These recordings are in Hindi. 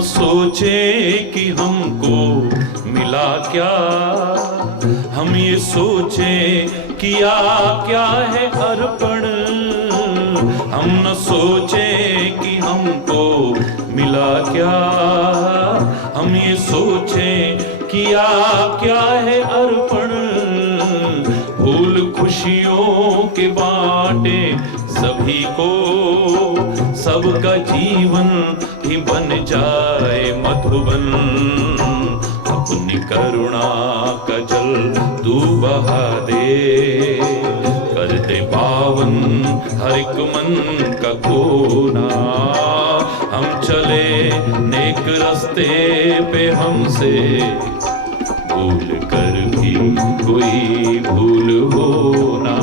न सोचे कि हमको मिला क्या, हम ये सोचे किया क्या है अर्पण। हम न सोचे कि हमको मिला क्या, हम ये सोचे किया क्या है अर्पण। फूल खुशियों के बांटे सभी को, सबका जीवन ही बन जाए मधुबन। अपनी करुणा का जल तू बहा दे, कर दे पावन हर एक मन का कोना। हम चले नेक रास्ते पे, हमसे भूल कर भी कोई भूल हो ना।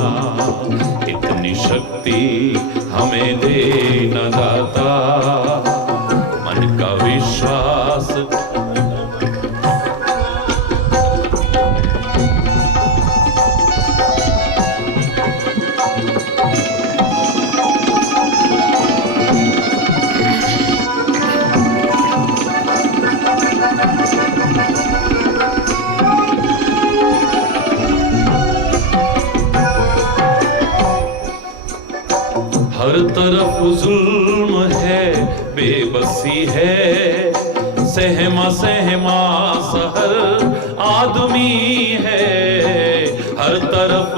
इतनी शक्ति हमें दे न दाता, मन का विश्वास। हर तरफ जुल्म है, बेबसी है, सहमा सहमा सहर आदमी है। हर तरफ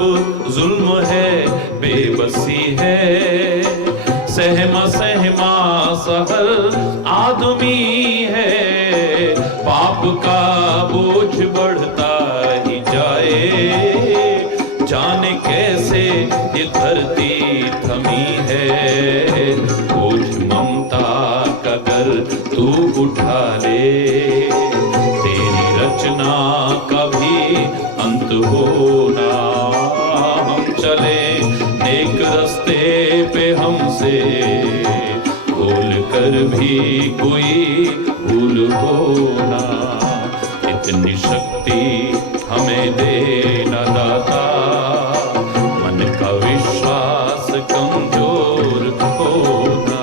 जुल्म है, बेबसी है, सहमा सहमा सहर आदमी है। पाप का बोझ बढ़ता ही जाए, जाने कैसे ये धरती थमी है। बोझ ममता का कर तू उठा ले, तेरी रचना का भी अंत होना। हम चले नेक रास्ते पे, हमसे भूल कर भी कोई भूल होना। इतनी शक्ति हमें दे न दाता, मन का विश्वास कमजोर होना।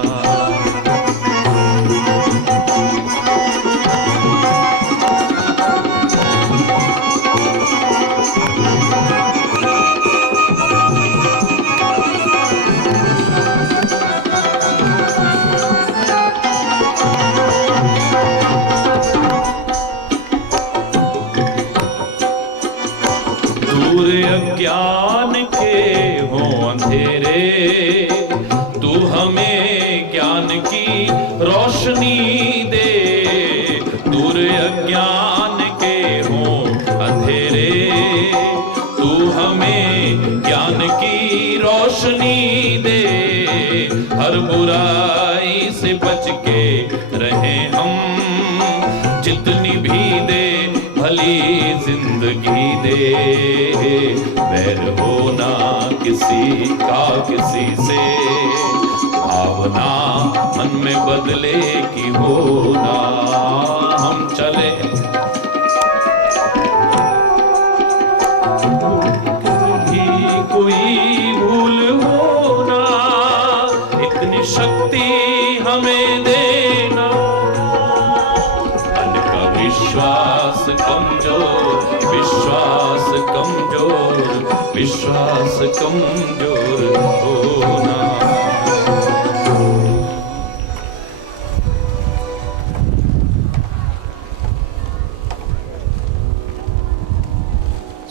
दूर अज्ञान के हो अंधेरे, तू हमें ज्ञान की रोशनी दे। दूर अज्ञान के हो अंधेरे, तू हमें ज्ञान की रोशनी दे। हर बुराई से बच के रहे हम, जितनी भी दे भली जिंदगी दे। वैर होना किसी का किसी से, भावना मन में बदले की होना। हम चले भी कोई भूल होना। इतनी शक्ति हमें देना, मन का विश्वास कमजोर, विश्वास कमजोर, विश्वास कमजोर होना।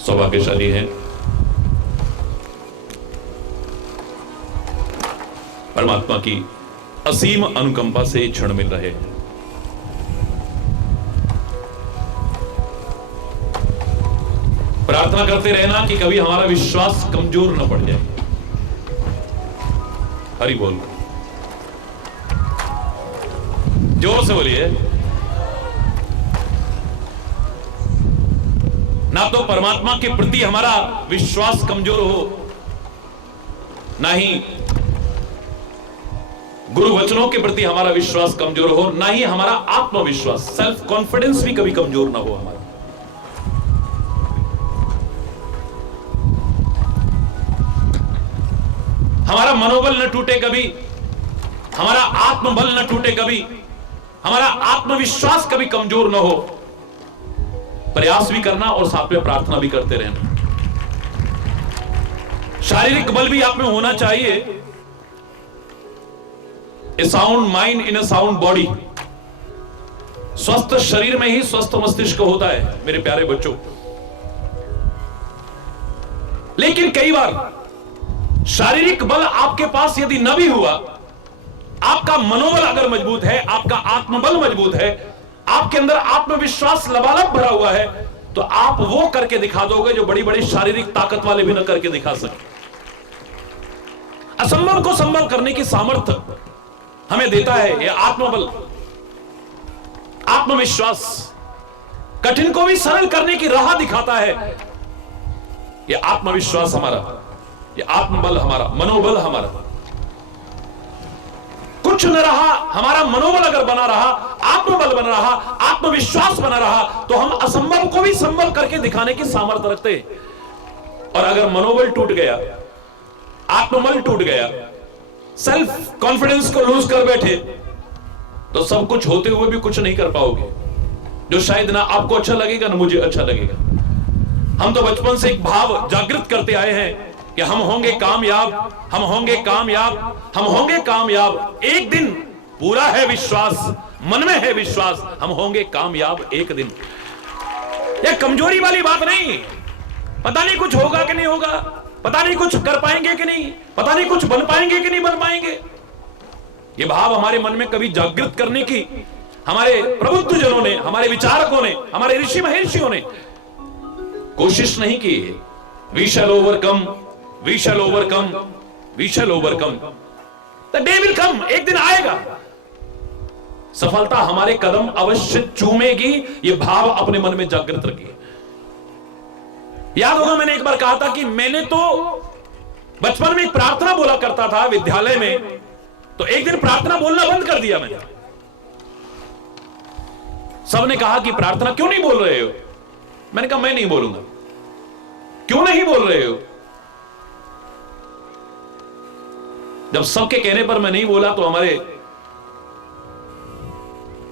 सौभाग्यशाली है, परमात्मा की असीम अनुकंपा से ये क्षण मिल रहे हैं। प्रार्थना करते रहना कि कभी हमारा विश्वास कमजोर न पड़ जाए। हरि बोल, जोर से बोलिए। ना तो परमात्मा के प्रति हमारा विश्वास कमजोर हो, ना ही गुरु वचनों के प्रति हमारा विश्वास कमजोर हो, ना ही हमारा आत्मविश्वास, सेल्फ कॉन्फिडेंस भी कभी कमजोर ना हो हमारा। हमारा मनोबल न टूटे कभी, हमारा आत्मबल न टूटे कभी, हमारा आत्मविश्वास कभी कमजोर ना हो। प्रयास भी करना और साथ में प्रार्थना भी करते रहना। शारीरिक बल भी आप में होना चाहिए। A sound mind in a sound body. स्वस्थ शरीर में ही स्वस्थ मस्तिष्क होता है मेरे प्यारे बच्चों। लेकिन कई बार शारीरिक बल आपके पास यदि न भी हुआ, आपका मनोबल अगर मजबूत है, आपका आत्मबल मजबूत है, आपके अंदर आत्मविश्वास लबालब भरा हुआ है, तो आप वो करके दिखा दोगे जो बड़ी बड़ी शारीरिक ताकत वाले भी न करके दिखा सके। असंभव को संभव करने की सामर्थ्य हमें देता है यह आत्मबल, आत्मविश्वास। कठिन को भी सरल करने की राह दिखाता है यह आत्मविश्वास हमारा, यह आत्मबल हमारा, मनोबल हमारा। कुछ न रहा, हमारा मनोबल अगर बना रहा, आत्मबल बना रहा, आत्मविश्वास बना रहा, तो हम असंभव को भी संभव करके दिखाने की सामर्थ्य रखते हैं। और अगर मनोबल टूट गया, आत्मबल टूट गया, सेल्फ कॉन्फिडेंस को लूज कर बैठे, तो सब कुछ होते हुए भी कुछ नहीं कर पाओगे। जो शायद ना आपको अच्छा लगेगा ना मुझे अच्छा लगेगा। हम तो बचपन से एक भाव जागृत करते आए हैं कि हम होंगे कामयाब, हम होंगे कामयाब, हम होंगे कामयाब। एक दिन पूरा है विश्वास, मन में है विश्वास, हम होंगे कामयाब एक दिन। यह कमजोरी वाली बात नहीं। पता नहीं कुछ होगा कि नहीं होगा, पता नहीं कुछ कर पाएंगे कि नहीं, पता नहीं कुछ बन पाएंगे कि नहीं बन पाएंगे। ये भाव हमारे मन में कभी जागृत करने की हमारे प्रबुद्ध जनों ने, हमारे विचारकों ने, हमारे ऋषि महर्षियों ने कोशिश नहीं की है। We shall overcome, we shall overcome, we shall overcome. The day will come, एक दिन आएगा, सफलता हमारे कदम अवश्य चूमेगी। ये भाव अपने मन में जागृत रखिए। याद होगा मैंने एक बार कहा था कि मैंने तो बचपन में एक प्रार्थना बोला करता था विद्यालय में, तो एक दिन प्रार्थना बोलना बंद कर दिया मैंने। सबने कहा कि प्रार्थना क्यों नहीं बोल रहे हो? मैंने कहा मैं नहीं बोलूंगा। क्यों नहीं बोल रहे हो? जब सबके कहने पर मैं नहीं बोला तो हमारे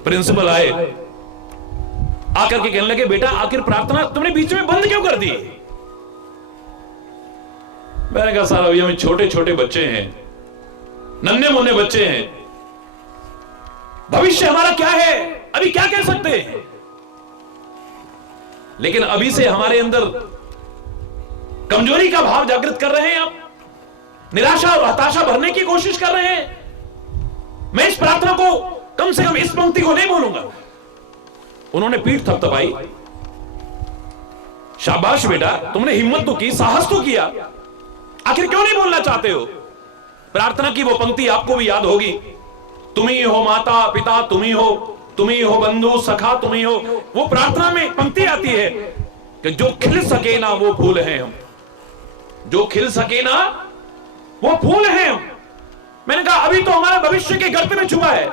प्रिंसिपल आए, आकर के कहने लगे बेटा आखिर प्रार्थना तुमने बीच में बंद क्यों कर दी? मैंने कहा सर अभी हमें छोटे छोटे बच्चे हैं, नन्हे मुन्ने बच्चे हैं, भविष्य हमारा क्या है, अभी क्या कह सकते हैं। लेकिन अभी से हमारे अंदर कमजोरी का भाव जागृत कर रहे हैं आप, निराशा और हताशा भरने की कोशिश कर रहे हैं। मैं इस प्रार्थना को, कम से कम इस पंक्ति को नहीं बोलूंगा। उन्होंने पीठ थपथपाई, शाबाश बेटा तुमने हिम्मत तो की, साहस तो किया, आखिर क्यों नहीं बोलना चाहते हो? प्रार्थना की वो पंक्ति आपको भी याद होगी, तुम ही हो माता पिता, तुम ही हो बंधु सखा, तुम ही हो। वो प्रार्थना में पंक्ति आती है कि जो खिल सके ना वो फूल हैं हम, जो खिल सके ना वो फूल हैं हम। मैंने कहा अभी तो हमारा भविष्य के गर्त में छुपा है,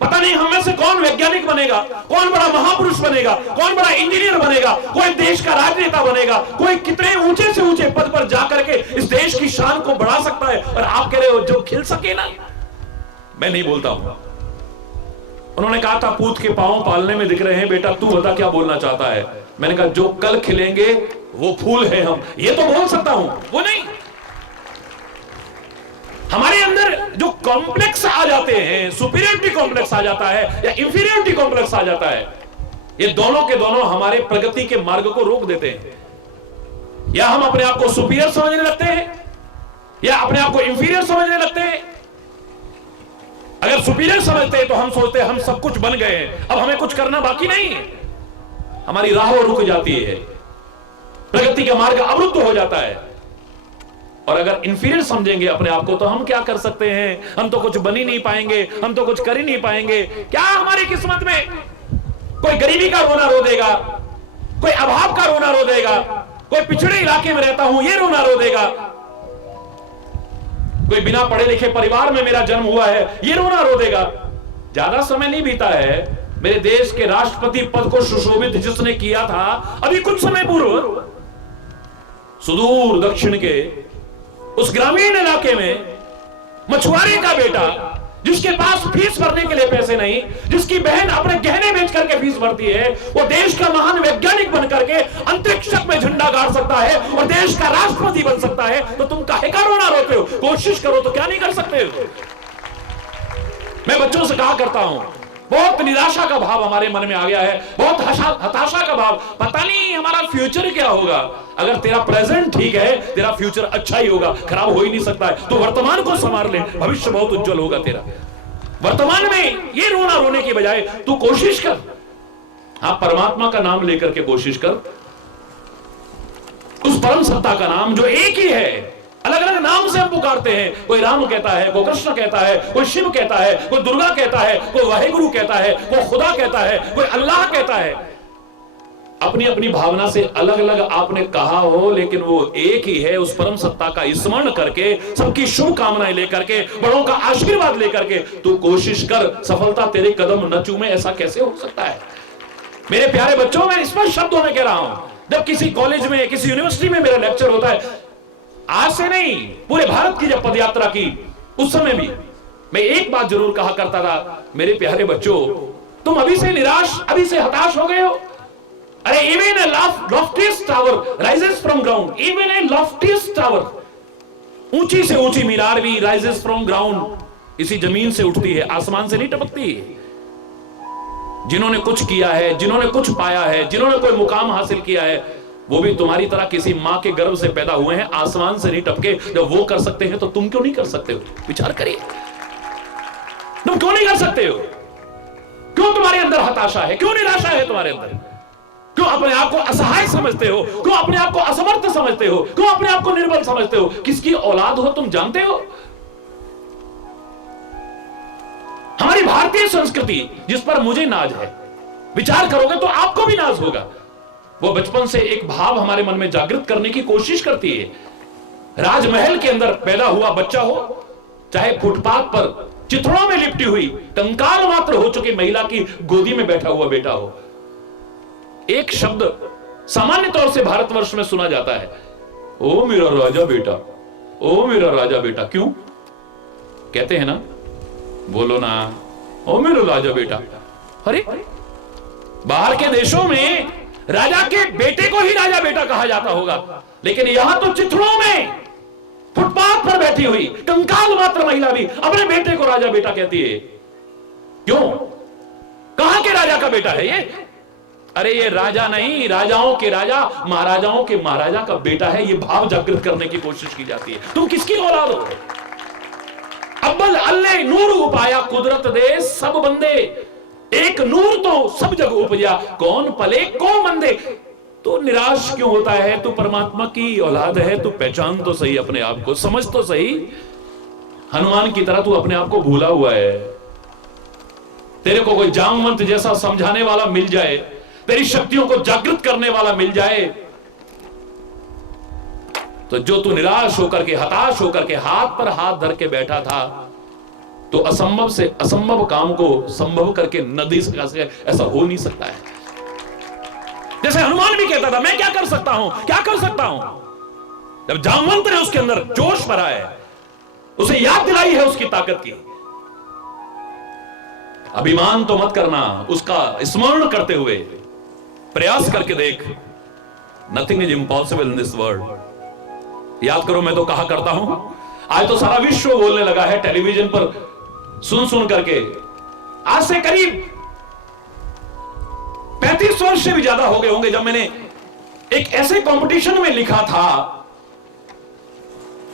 पता नहीं हम में से कौन वैज्ञानिक बनेगा, कौन बड़ा महापुरुष बनेगा, कौन बड़ा इंजीनियर बनेगा, कोई देश का राजनेता बनेगा, कोई कितने ऊंचे से ऊंचे पद पर जाकर के इस देश की शान को बढ़ा सकता है। और आप कह रहे हो जो खिल सके ना। मैं नहीं बोलता हूं। उन्होंने कहा था पूत के पांव पालने में दिख रहे हैं, बेटा तू बता क्या बोलना चाहता है? मैंने कहा जो कल खिलेंगे वो फूल हैं हम, ये तो बोल सकता हूं, वो नहीं। हमारे अंदर जो कॉम्प्लेक्स आ जाते हैं, सुपीरियरिटी कॉम्प्लेक्स आ जाता है या इंफीरियरिटी कॉम्प्लेक्स आ जाता है, ये दोनों के दोनों हमारे प्रगति के मार्ग को रोक देते हैं। या हम अपने आप को सुपीरियर समझने लगते हैं या अपने आप को इंफीरियर समझने लगते हैं। अगर सुपीरियर समझते हैं तो हम सोचते हैं हम सब कुछ बन गए हैं, अब हमें कुछ करना बाकी नहीं है। हमारी राह रुक जाती है, प्रगति का मार्ग अवरुद्ध हो जाता है। और अगर इंफीरियर समझेंगे अपने आप को तो हम क्या कर सकते हैं? हम तो कुछ बन ही नहीं पाएंगे, हम तो कुछ कर ही नहीं पाएंगे। क्या हमारी किस्मत में कोई गरीबी का रोना रो देगा, कोई अभाव का रोना रो देगा, कोई पिछड़े इलाके में रहता हूं ये रोना रो देगा, कोई बिना पढ़े लिखे परिवार में मेरा जन्म हुआ है ये रोना रो देगा। ज्यादा समय नहीं बीता है, मेरे देश के राष्ट्रपति पद को सुशोभित जिसने किया था अभी कुछ समय पूर्व, सुदूर दक्षिण के उस ग्रामीण इलाके में मछुआरे का बेटा जिसके पास फीस भरने के लिए पैसे नहीं, जिसकी बहन अपने गहने बेच करके फीस भरती है, वो देश का महान वैज्ञानिक बन करके अंतरिक्ष में झंडा गाड़ सकता है और देश का राष्ट्रपति बन सकता है, तो तुम काहे का रोना रोते हो? कोशिश करो तो क्या नहीं कर सकते हो? मैं बच्चों से कहा करता हूं, बहुत निराशा का भाव हमारे मन में आ गया है, बहुत हताशा का भाव, पता नहीं हमारा फ्यूचर क्या होगा। अगर तेरा प्रेजेंट ठीक है, तेरा फ्यूचर अच्छा ही होगा, खराब हो ही नहीं सकता है। तो वर्तमान को संभाल ले, भविष्य बहुत उज्जवल होगा तेरा। वर्तमान में ये रोना रोने की बजाय तू कोशिश कर, हाँ, परमात्मा का नाम लेकर के कोशिश कर, उस परम सत्ता का नाम जो एक ही है। अलग अलग नाम से हम पुकारते हैं, कोई राम कहता है, कोई कृष्ण कहता है, कोई शिव कहता है, कोई दुर्गा कहता है, कोई वाहेगुरु कहता है, कोई खुदा कहता है, कोई अल्लाह कहता है। अपनी अपनी भावना से अलग अलग आपने कहा हो, लेकिन वो एक ही है। उस परम सत्ता का स्मरण करके, सबकी शुभकामनाएं लेकर के, बड़ों का आशीर्वाद लेकर के तू कोशिश कर, सफलता तेरे कदम न चूमे, ऐसा कैसे हो सकता है? मेरे प्यारे बच्चों, मैं स्पष्ट शब्दों में कह रहा हूं, जब किसी कॉलेज में, किसी यूनिवर्सिटी में मेरा लेक्चर होता है, आज से नहीं, पूरे भारत की जब पदयात्रा की, उस समय भी मैं एक बात जरूर कहा करता था, मेरे प्यारे बच्चों, तुम अभी से निराश, अभी से हताश हो गए हो। अरे even a loftiest tower rises from ground, even a loftiest tower, ऊंची से ऊंची मीनार भी राइजेस फ्रॉम ग्राउंड, इसी जमीन से उठती है, आसमान से नहीं टपकती। जिन्होंने कुछ किया है, जिन्होंने कुछ पाया है, जिन्होंने कोई मुकाम हासिल किया है, वो भी तुम्हारी तरह किसी मां के गर्भ से पैदा हुए हैं, आसमान से नहीं टपके। जब वो कर सकते हैं तो तुम क्यों नहीं कर सकते हो? विचार करिए, तुम क्यों नहीं कर सकते हो? क्यों तुम्हारे अंदर हताशा है? क्यों निराशा है तुम्हारे अंदर? क्यों अपने आप को असहाय समझते हो? क्यों अपने आप को असमर्थ समझते हो? क्यों अपने आप को निर्बल समझते हो? किसकी औलाद हो तुम जानते हो? हमारी भारतीय संस्कृति जिस पर मुझे नाज है, विचार करोगे तो आपको भी नाज होगा। वो बचपन से एक भाव हमारे मन में जागृत करने की कोशिश करती है। राजमहल के अंदर पैदा हुआ बच्चा हो, चाहे फुटपाथ पर चिथड़ों में लिपटी हुई कंकाल मात्र हो चुकी महिला की गोदी में बैठा हुआ बेटा हो, एक शब्द सामान्य तौर से भारतवर्ष में सुना जाता है, ओ मेरा राजा बेटा, ओ मेरा राजा बेटा। क्यों कहते हैं ना? बोलो ना, ओ मेरा राजा बेटा। अरे बाहर के देशों में राजा के बेटे को ही राजा बेटा कहा जाता होगा, लेकिन यहां तो चिथड़ों में फुटपाथ पर बैठी हुई कंकाल मात्र महिला भी अपने बेटे को राजा बेटा कहती है। क्यों? कहां के राजा का बेटा है ये? अरे ये राजा नहीं, राजाओं के राजा, महाराजाओं के महाराजा का बेटा है। ये भाव जागृत करने की कोशिश की जाती है। तुम किसकी औलाद हो? अव्वल अल्ले नूर उपाया कुदरत दे सब बंदे, एक नूर तो सब जग उपजा, कौन पले कौन मंदे। तो निराश क्यों होता है? तू परमात्मा की औलाद है, तू पहचान तो सही अपने आप को, समझ तो सही। हनुमान की तरह तू अपने आप को भूला हुआ है। तेरे को कोई जामवंत जैसा समझाने वाला मिल जाए, तेरी शक्तियों को जागृत करने वाला मिल जाए, तो जो तू निराश होकर के, हताश होकर के हाथ पर हाथ धर के बैठा था, तो असंभव से असंभव काम को संभव करके नदी से ऐसा हो नहीं सकता है। जैसे हनुमान भी कहता था, मैं क्या कर सकता हूं, क्या कर सकता हूं। जब जामवंत ने उसके अंदर जोश भरा है, उसे याद दिलाई है उसकी ताकत की। अभिमान तो मत करना, उसका स्मरण करते हुए प्रयास करके देख। Nothing is impossible in this world. याद करो, मैं तो कहा करता हूं, आज तो सारा विश्व बोलने लगा है टेलीविजन पर सुन सुन करके। आज से करीब 35 वर्ष से भी ज्यादा हो गए होंगे जब मैंने एक ऐसे कंपटीशन में लिखा था।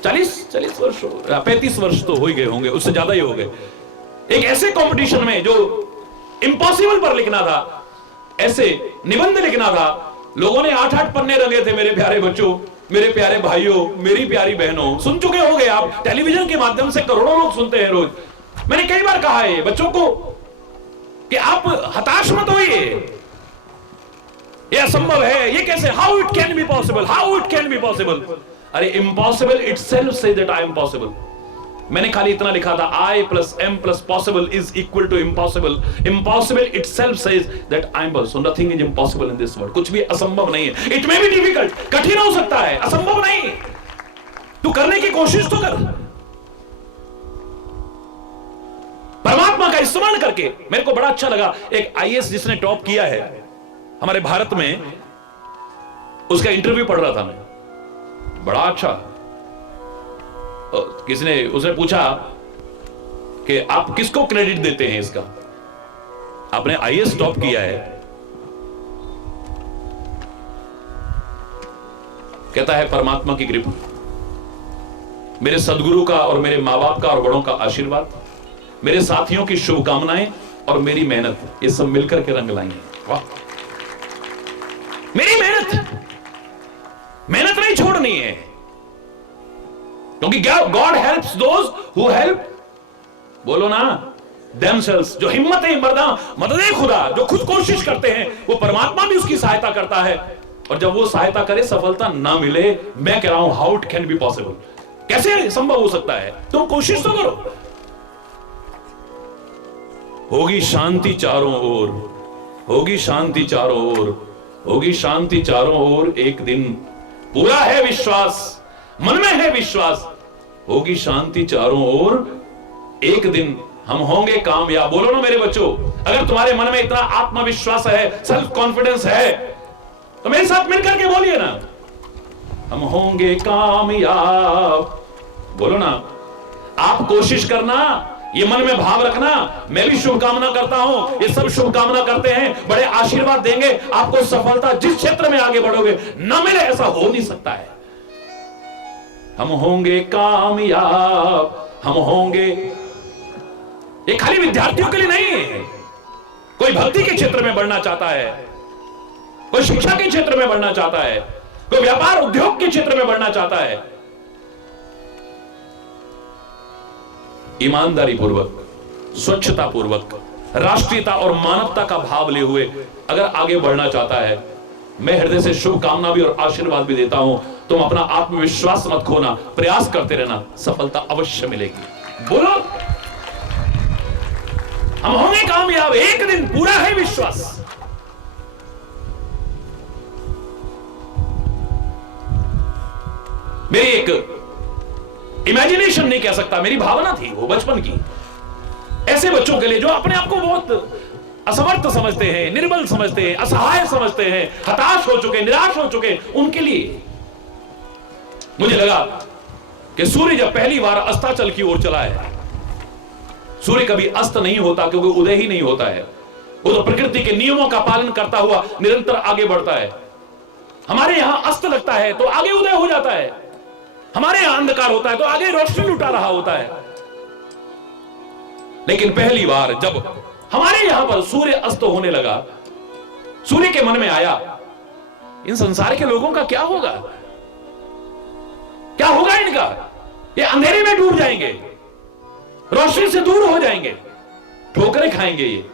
40 वर्ष, 35 वर्ष तो हो ही गए होंगे, उससे ज्यादा ही हो गए। एक ऐसे कंपटीशन में जो इम्पॉसिबल पर लिखना था, ऐसे निबंध लिखना था। लोगों ने 8-8 पन्ने रंगे थे। मेरे प्यारे बच्चों, मेरे प्यारे भाइयों, मेरी प्यारी बहनों, सुन चुके होंगे आप, टेलीविजन के माध्यम से करोड़ों लोग सुनते हैं रोज। मैंने कई बार कहा है बच्चों को कि आप हताश मत होइए, ये असंभव है, ये कैसे, how it can be possible, how it can be possible. अरे impossible itself says that I am possible. मैंने खाली इतना लिखा था, I plus M plus possible is equal to impossible. Impossible itself says that I am possible. So nothing is impossible in this world. कुछ भी असंभव नहीं है। It may be difficult, कठिन हो सकता है, असंभव नहीं। तू करने की कोशिश तो कर। स्मरण करके मेरे को बड़ा अच्छा लगा, एक आईएएस जिसने टॉप किया है हमारे भारत में, उसका इंटरव्यू पढ़ रहा था मैं, बड़ा अच्छा। किसने, उसने पूछा कि आप किसको क्रेडिट देते हैं इसका, आपने आईएएस टॉप किया है। कहता है परमात्मा की कृपा, मेरे सदगुरु का और मेरे मां बाप का और बड़ों का आशीर्वाद, मेरे साथियों की शुभकामनाएं और मेरी मेहनत, ये सब मिलकर के रंग लाई है। वाह, मेरी मेहनत नहीं छोड़नी है, क्योंकि God helps those who help, बोलो ना, themselves। जो हिम्मत है मदद खुदा, जो खुद कोशिश करते हैं, वो परमात्मा भी उसकी सहायता करता है। और जब वो सहायता करे सफलता ना मिले, मैं कह रहा हूं how it can be possible, कैसे संभव हो सकता है? तुम कोशिश तो करो। होगी शांति चारों ओर, होगी शांति चारों ओर, होगी शांति चारों ओर, एक दिन पूरा है विश्वास, मन में है विश्वास, होगी शांति चारों ओर, एक दिन हम होंगे कामयाब। बोलो ना मेरे बच्चों, अगर तुम्हारे मन में इतना आत्मविश्वास है, सेल्फ कॉन्फिडेंस है, तो मेरे साथ मिलकर के बोलिए ना, हम होंगे कामयाब। बोलो ना, आप कोशिश करना, ये मन में भाव रखना, मैं भी शुभकामना करता हूं, ये सब शुभकामना करते हैं, बड़े आशीर्वाद देंगे आपको। सफलता जिस क्षेत्र में आगे बढ़ोगे न मिले, ऐसा हो नहीं सकता है। हम होंगे कामयाब, हम होंगे। ये खाली विद्यार्थियों के लिए नहीं है, कोई भक्ति के क्षेत्र में बढ़ना चाहता है, कोई शिक्षा के क्षेत्र में बढ़ना चाहता है, कोई व्यापार उद्योग के क्षेत्र में बढ़ना चाहता है, ईमानदारी पूर्वक, स्वच्छता पूर्वक, राष्ट्रीयता और मानवता का भाव लिए हुए अगर आगे बढ़ना चाहता है, मैं हृदय से शुभकामना भी और आशीर्वाद भी देता हूं। तुम अपना आत्मविश्वास मत खोना, प्रयास करते रहना, सफलता अवश्य मिलेगी। बोलो, हम होंगे कामयाब, एक दिन पूरा है विश्वास। मेरी एक इमेजिनेशन नहीं कह सकता, मेरी भावना थी वो बचपन की, ऐसे बच्चों के लिए जो अपने आप को बहुत असमर्थ समझते हैं, निर्बल समझते हैं, असहाय समझते हैं, हताश हो चुके, निराश हो चुके, उनके लिए मुझे लगा कि सूर्य जब पहली बार अस्ताचल की ओर चला है, सूर्य कभी अस्त नहीं होता क्योंकि उदय ही नहीं होता है, वो तो प्रकृति के नियमों का पालन करता हुआ निरंतर आगे बढ़ता है। हमारे यहां अस्त लगता है तो आगे उदय हो जाता है, हमारे यहां अंधकार होता है तो आगे रोशनी लुटा रहा होता है। लेकिन पहली बार जब हमारे यहां पर सूर्य अस्त होने लगा, सूर्य के मन में आया, इन संसार के लोगों का क्या होगा, क्या होगा इनका, ये अंधेरे में डूब जाएंगे, रोशनी से दूर हो जाएंगे, ठोकरें खाएंगे, ये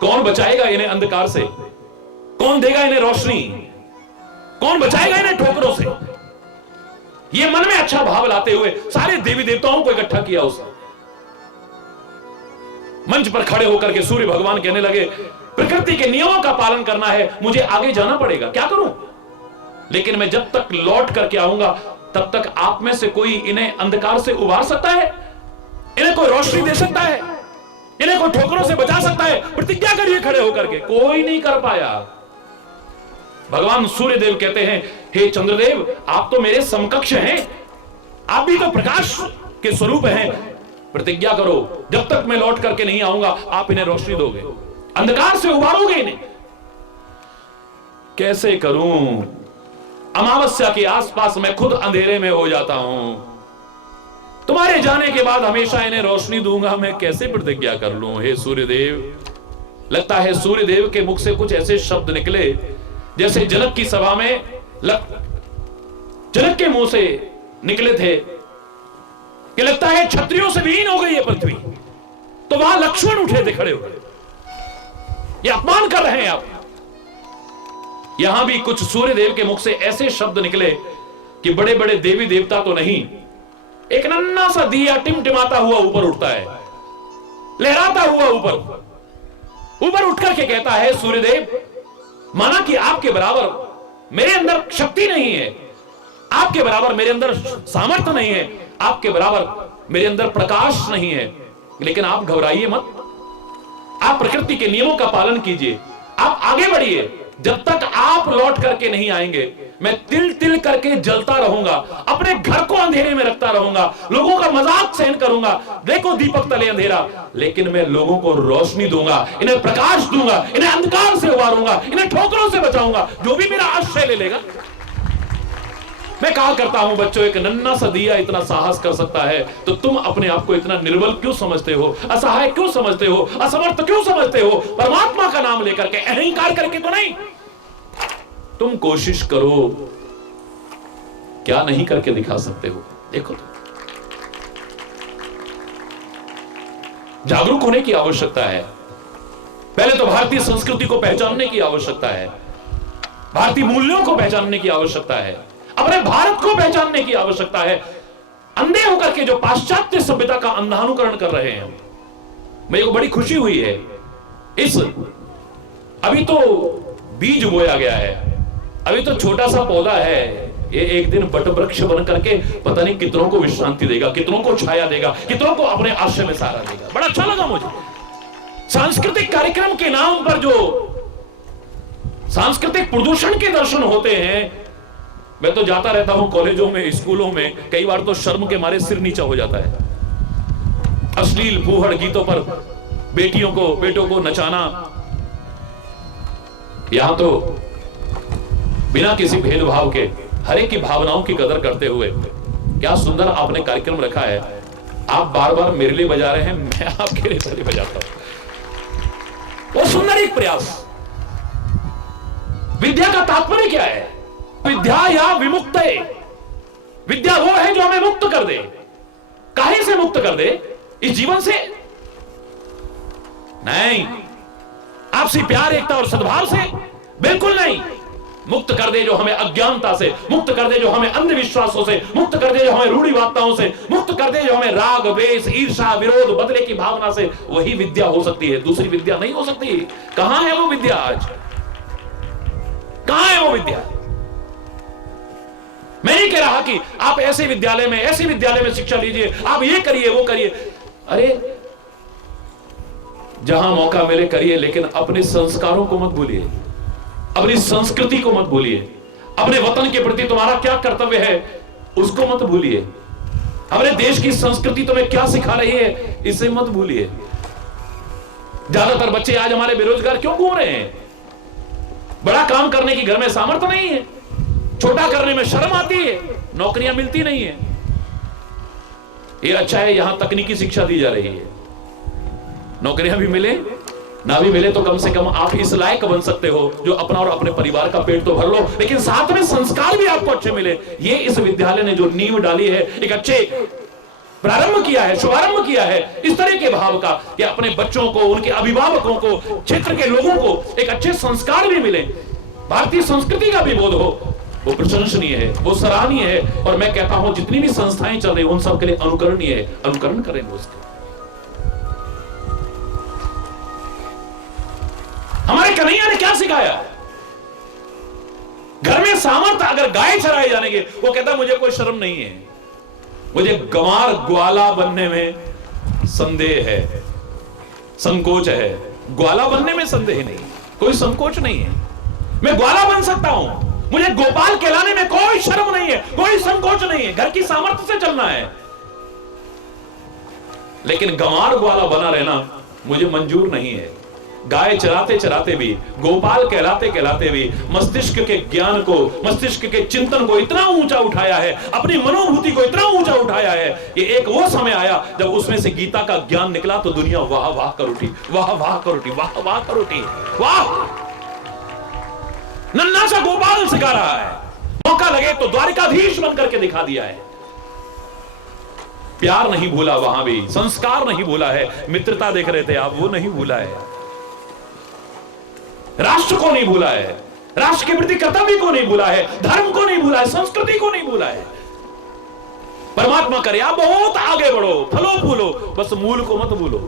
कौन बचाएगा इन्हें अंधकार से, कौन देगा इन्हें रोशनी, कौन बचाएगा इन्हें ठोकरों से। ये मन में अच्छा भाव लाते हुए सारे देवी देवताओं को इकट्ठा किया उसने। मंच पर खड़े होकर के सूर्य भगवान कहने लगे, प्रकृति के नियमों का पालन करना है, मुझे आगे जाना पड़ेगा, क्या करूं, लेकिन मैं जब तक लौट करके आऊंगा तब तक आप में से कोई इन्हें अंधकार से उबार सकता है, इन्हें कोई रोशनी दे सकता है, इन्हें कोई ठोकरों से बचा सकता है? प्रतिज्ञा करिए खड़े होकर के। कोई नहीं कर पाया। भगवान सूर्यदेव कहते हैं, हे चंद्रदेव, आप तो मेरे समकक्ष हैं, आप भी तो प्रकाश के स्वरूप हैं, प्रतिज्ञा करो जब तक मैं लौट करके नहीं आऊंगा आप इन्हें रोशनी दोगे, अंधकार से उबारोगे इन्हें। कैसे करूं, अमावस्या के आसपास मैं खुद अंधेरे में हो जाता हूं, तुम्हारे जाने के बाद हमेशा इन्हें रोशनी दूंगा, मैं कैसे प्रतिज्ञा कर लूं हे सूर्यदेव। लगता है सूर्यदेव के मुख से कुछ ऐसे शब्द निकले जैसे जनक की सभा में जनक के मुंह से निकले थे कि लगता है क्षत्रियों से विहीन हो गई है पृथ्वी। तो वहां लक्ष्मण उठे थे खड़े हुए, ये अपमान कर रहे हैं आप। यहां भी कुछ सूर्यदेव के मुख से ऐसे शब्द निकले कि बड़े बड़े देवी देवता तो नहीं, एक नन्हा सा दिया टिमटिमाता हुआ ऊपर उठता है, लहराता हुआ ऊपर उठ करके कहता है, सूर्यदेव, माना कि आपके बराबर मेरे अंदर शक्ति नहीं है, आपके बराबर मेरे अंदर सामर्थ्य नहीं है, आपके बराबर मेरे अंदर प्रकाश नहीं है, लेकिन आप घबराइए मत, आप प्रकृति के नियमों का पालन कीजिए, आप आगे बढ़िए। जब तक आप लौट करके नहीं आएंगे, मैं तिल तिल करके जलता रहूंगा, अपने घर को अंधेरे में रखता रहूंगा, लोगों का मजाक सहन करूंगा। देखो दीपक तले अंधेरा, लेकिन मैं लोगों को रोशनी दूंगा, इन्हें प्रकाश दूंगा, इन्हें अंधकार से उबारूंगा, इन्हें ठोकरों से बचाऊंगा। जो भी मेरा आश्रय ले लेगा, मैं कहा करता हूं बच्चों, एक नन्हा सा दिया इतना साहस कर सकता है, तो तुम अपने आप को इतना निर्बल क्यों समझते हो, असहाय क्यों समझते हो, असमर्थ क्यों समझते हो? परमात्मा का नाम लेकर के, अहंकार करके तो नहीं। तुम कोशिश करो, क्या नहीं करके दिखा सकते हो। देखो तो जागरूक होने की आवश्यकता है। पहले तो भारतीय संस्कृति को पहचानने की आवश्यकता है, भारतीय मूल्यों को पहचानने की आवश्यकता है, अपने भारत को पहचानने की आवश्यकता है। अंधे होकर के जो पाश्चात्य सभ्यता का अंधानुकरण कर रहे हैं, मेरे को बड़ी खुशी हुई है। अभी तो बीज बोया गया है, अभी तो छोटा सा पौधा है, ये एक दिन बट वृक्ष बन करके पता नहीं कितनों को विश्रांति देगा, कितनों को छाया देगा, कितनों को अपने आश्रय में सहारा देगा। बड़ा अच्छा लगा मुझे। सांस्कृतिक कार्यक्रम के नाम पर जो सांस्कृतिक प्रदूषण के दर्शन होते हैं, मैं तो जाता रहता हूं कॉलेजों में, स्कूलों में, कई बार तो शर्म के मारे सिर नीचा हो जाता है। अश्लील फूहड़ गीतों पर बेटों को नचाना, यहां तो बिना किसी भेदभाव के हर एक की भावनाओं की कदर करते हुए, क्या सुंदर आपने कार्यक्रम रखा है। आप बार बार मेरे लिए बजा रहे हैं, मैं आपके लिए बजाता हूं। वो सुंदर एक प्रयास। विद्या का तात्पर्य क्या है? विद्या या विमुक्त है। विद्या वो है जो हमें मुक्त कर दे। काहे से मुक्त कर दे? इस जीवन से नहीं, आपसी प्यार, एकता और सद्भाव से बिल्कुल नहीं। मुक्त कर दे जो हमें अज्ञानता से, मुक्त कर दे जो हमें अंधविश्वासों से, मुक्त कर दे जो हमें रूढ़िवादिताओं से, मुक्त कर दे जो हमें राग, द्वेष, ईर्ष्या, विरोध, बदले की भावना से। वही विद्या हो सकती है, दूसरी विद्या नहीं हो सकती। कहां है वो विद्या आज? कहां है वो विद्या? मैं नहीं कह रहा कि आप ऐसे विद्यालय में शिक्षा लीजिए, आप ये करिए वो करिए। अरे जहां मौका मिले करिए, लेकिन अपने संस्कारों को मत भूलिए, अपनी संस्कृति को मत भूलिए, अपने वतन के प्रति तुम्हारा क्या कर्तव्य है उसको मत भूलिए, अपने देश की संस्कृति तुम्हें क्या सिखा रही है इसे मत भूलिए। ज्यादातर बच्चे आज हमारे बेरोजगार क्यों घूम रहे हैं? बड़ा काम करने की घर में सामर्थ्य नहीं है, छोटा करने में शर्म आती है, नौकरियां मिलती नहीं है। ये अच्छा है यहां तकनीकी शिक्षा दी जा रही है, नौकरियां भी मिले ना भी मिले तो कम से कम आप इस लायक बन सकते हो जो अपना और अपने परिवार का पेट तो भर लो, लेकिन साथ में संस्कार भी आपको अच्छे मिले। ये इस विद्यालय ने जो नींव डाली है, एक अच्छे प्रारंभ किया है, शुभारंभ किया है इस तरह के भाव का कि अपने बच्चों को, उनके अभिभावकों को, क्षेत्र के लोगों को एक अच्छे संस्कार भी मिले, भारतीय संस्कृति का भी बोध हो। वो प्रशंसनीय है, वो सराहनीय है। और मैं कहता हूं जितनी भी संस्थाएं चल रही उन सब के लिए अनुकरणीय है, अनुकरण करें उसके। हमारे कन्हैया ने क्या सिखाया? घर में सामर्थ्य अगर गाय चराए जाने के, वो कहता मुझे कोई शर्म नहीं है, मुझे गंवार ग्वाला बनने में संदेह है, संकोच है। ग्वाला बनने में संदेह नहीं, कोई संकोच नहीं है, मैं ग्वाला बन सकता हूं, मुझे गोपाल कहलाने में कोई शर्म नहीं है, कोई संकोच नहीं है, घर की सामर्थ्य से चलना है। लेकिन गंवार ग्वाला बना रहना मुझे मंजूर नहीं है। गाय चराते चराते भी, गोपाल कहलाते कहलाते भी मस्तिष्क के ज्ञान को, मस्तिष्क के चिंतन को इतना ऊंचा उठाया है, अपनी मनोभूति को इतना ऊंचा उठाया है कि एक वो समय आया जब उसमें से गीता का ज्ञान निकला तो दुनिया वाह वाह कर उठी, वाह वाह कर उठी, वाह वाह कर उठी। वाह, नन्हा सा गोपाल सिखा रहा है, मौका लगे तो द्वारिकाधीश बन करके दिखा दिया है। प्यार नहीं भूला, वहां भी संस्कार नहीं भूला है। मित्रता देख रहे थे आप, वो नहीं भूला है। राष्ट्र को नहीं भूला है, राष्ट्र के प्रति कर्तव्य को नहीं भूला है, धर्म को नहीं भूला है, संस्कृति को नहीं भूला है। परमात्मा करे आप बहुत आगे बढ़ो, फलो फूलो, बस मूल को मत भूलो।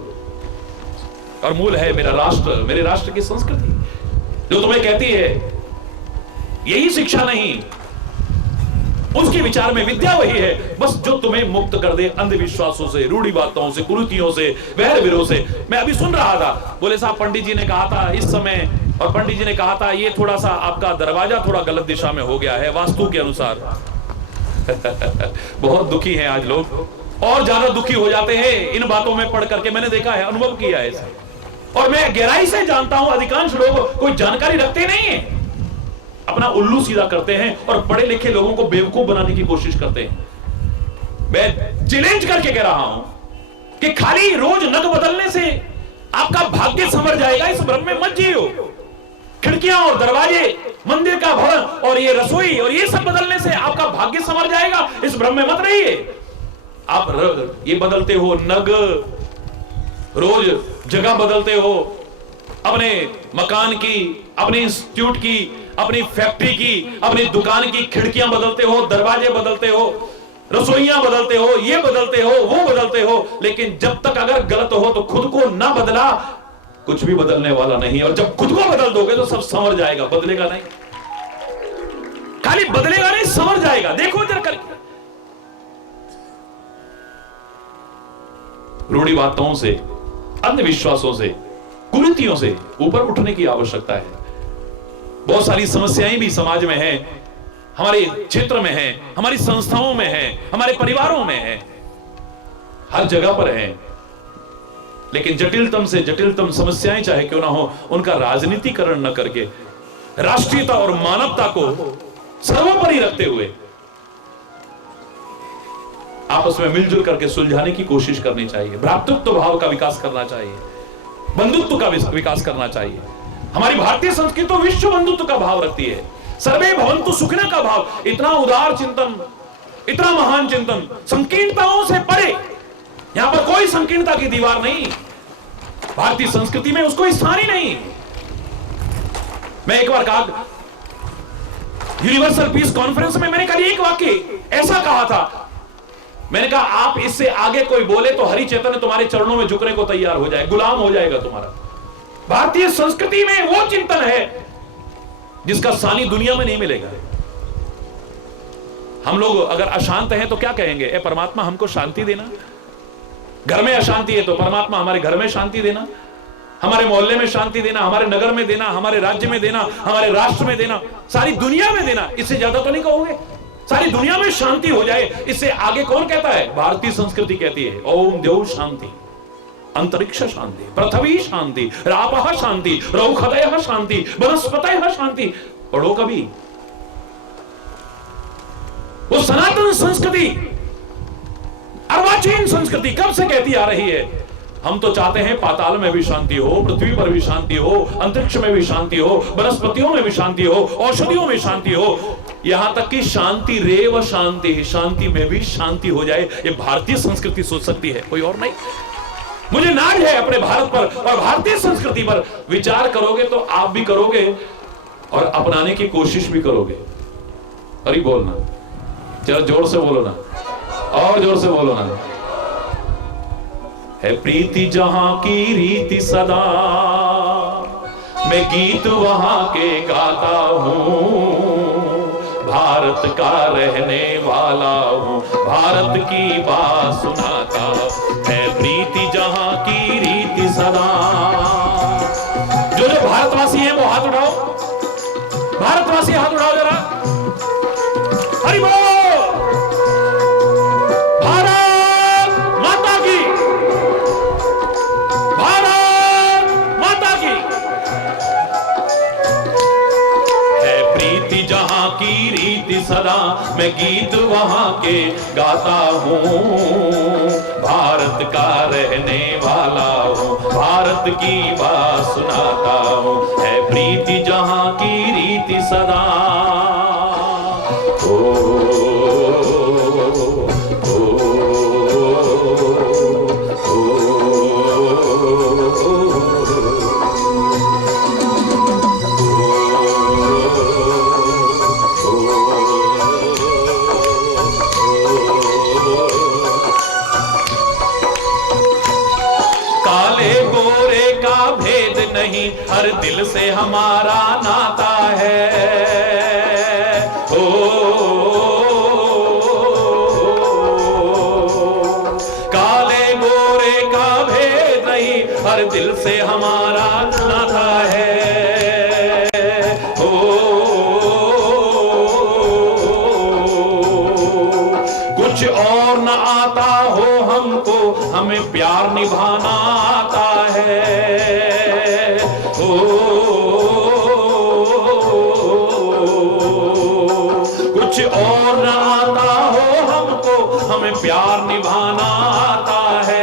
और मूल है मेरा राष्ट्र, मेरे राष्ट्र की संस्कृति जो तुम्हें कहती है यही शिक्षा नहीं, उसके विचार में विद्या वही है बस जो तुम्हें मुक्त कर दे अंधविश्वासों से, रूढ़िवादिताओं से, कुरीतियों से, वैर विरोध से। मैं अभी सुन रहा था, बोले साहब पंडित जी ने कहा था इस समय, और पंडित जी ने कहा था ये थोड़ा सा आपका दरवाजा थोड़ा गलत दिशा में हो गया है वास्तु के अनुसार। बहुत दुखी हैं आज लोग, और ज्यादा दुखी हो जाते हैं इन बातों में पढ़ करके। मैंने देखा है, अनुभव किया है इसे, और मैं गहराई से जानता हूं अधिकांश लोग कोई जानकारी रखते नहीं है, अपना उल्लू सीधा करते हैं और पढ़े लिखे लोगों को बेवकूफ बनाने की कोशिश करते हैं। मैं चैलेंज करके कह रहा हूं कि खाली रोज नग बदलने से आपका भाग्य संवर जाएगा, इस भ्रम में मत जियो। खिड़कियां और दरवाजे, मंदिर का भवन और ये रसोई और ये सब बदलने से आपका भाग्य संवर जाएगा, इस भ्रम में मत रहिए। आप ये बदलते हो नग, रोज जगह बदलते हो, अपने मकान की, अपने इंस्टीट्यूट की, अपनी फैक्ट्री की, अपनी दुकान की खिड़कियां बदलते हो, दरवाजे बदलते हो, रसोइयां बदलते हो, ये बदलते हो, वो बदलते हो, लेकिन जब तक अगर गलत हो तो खुद को ना बदला कुछ भी बदलने वाला नहीं। और जब खुद को बदल दोगे तो सब संवर जाएगा, बदलेगा नहीं। खाली बदलेगा नहीं, संवर जाएगा। देखो जरा करके। रूढ़िवादिताओं से, अंधविश्वासों से, कुरीतियों से ऊपर उठने की आवश्यकता है। बहुत सारी समस्याएं भी समाज में हैं, हमारे क्षेत्र में हैं, हमारी संस्थाओं में हैं, हमारे परिवारों में हैं, हर जगह पर हैं। लेकिन जटिलतम से जटिलतम समस्याएं चाहे क्यों ना हो, उनका राजनीतिकरण न करके राष्ट्रीयता और मानवता को सर्वोपरि रखते हुए आपस में मिलजुल करके सुलझाने की कोशिश करनी चाहिए। भ्रातृत्व भाव का विकास करना चाहिए, बंधुत्व का विकास करना चाहिए। हमारी भारतीय संस्कृति तो विश्व बंधुत्व का भाव रखती है, सर्वे भवन्तु सुखिनः का भाव। इतना उदार चिंतन, इतना महान चिंतन, संकीर्णताओं से परे। यहां पर कोई संकीर्णता की दीवार नहीं, भारतीय संस्कृति में उसको स्थान ही नहीं। मैं एक बार कहा यूनिवर्सल पीस कॉन्फ्रेंस में, मैंने कल एक वाक्य ऐसा कहा था, मैंने कहा आप इससे आगे कोई बोले तो हरि चैतन्य तुम्हारे चरणों में झुकने को तैयार हो जाए, गुलाम हो जाएगा तुम्हारा। भारतीय संस्कृति में वो चिंतन है जिसका सानी दुनिया में नहीं मिलेगा। हम लोग अगर अशांत हैं तो क्या कहेंगे, ए परमात्मा हमको शांति देना। घर में अशांति है तो परमात्मा हमारे घर में शांति देना, हमारे मोहल्ले में शांति देना, हमारे नगर में देना, हमारे राज्य में देना, हमारे राष्ट्र में देना, सारी दुनिया में देना। इससे ज्यादा तो नहीं कहोगे, सारी दुनिया में शांति हो जाए। इससे आगे कौन कहता है? भारतीय संस्कृति कहती है ओम द्यौ शांति, अंतरिक्ष शांति, पृथ्वी शांति, रापः शांति, रौखदयः शांति, वनस्पतयः शांति। पढ़ो कभी वो सनातन संस्कृति, अर्वाचीन संस्कृति कब से कहती आ रही है हम तो चाहते हैं पाताल में भी शांति हो, पृथ्वी पर भी शांति हो, अंतरिक्ष में भी शांति हो, वनस्पतियों में भी शांति हो, औषधियों में शांति हो, यहां तक कि शांति रेव शांति, शांति में भी शांति हो जाए। ये भारतीय संस्कृति सोच सकती है, कोई और नहीं। मुझे नाज है अपने भारत पर और भारतीय संस्कृति पर। विचार करोगे तो आप भी करोगे और अपनाने की कोशिश भी करोगे। अरे बोलना, चलो जोर से बोलो ना, और जोर से बोलो ना। है प्रीति जहां की रीति सदा, मैं गीत वहां के गाता हूं, भारत का रहने वाला हूं, भारत की बात सुनाता। है प्रीति जहां की रीति सदा। जो जो भारतवासी हैं वो हाथ उठाओ, भारतवासी हाथ उठाओ जरा। हरि बोल। की रीति सदा, मैं गीत वहां के गाता हूँ, भारत का रहने वाला हूँ, भारत की बात सुनाता हूँ। है प्रीति जहां की रीति सदा। हर दिल से हमारा नाता है। ओ हर दिल से हमारा नाता है। कुछ और न आता हो हमको, हमें प्यार निभाना आता है। कुछ और न आता हो हमको, हमें प्यार निभाना आता है।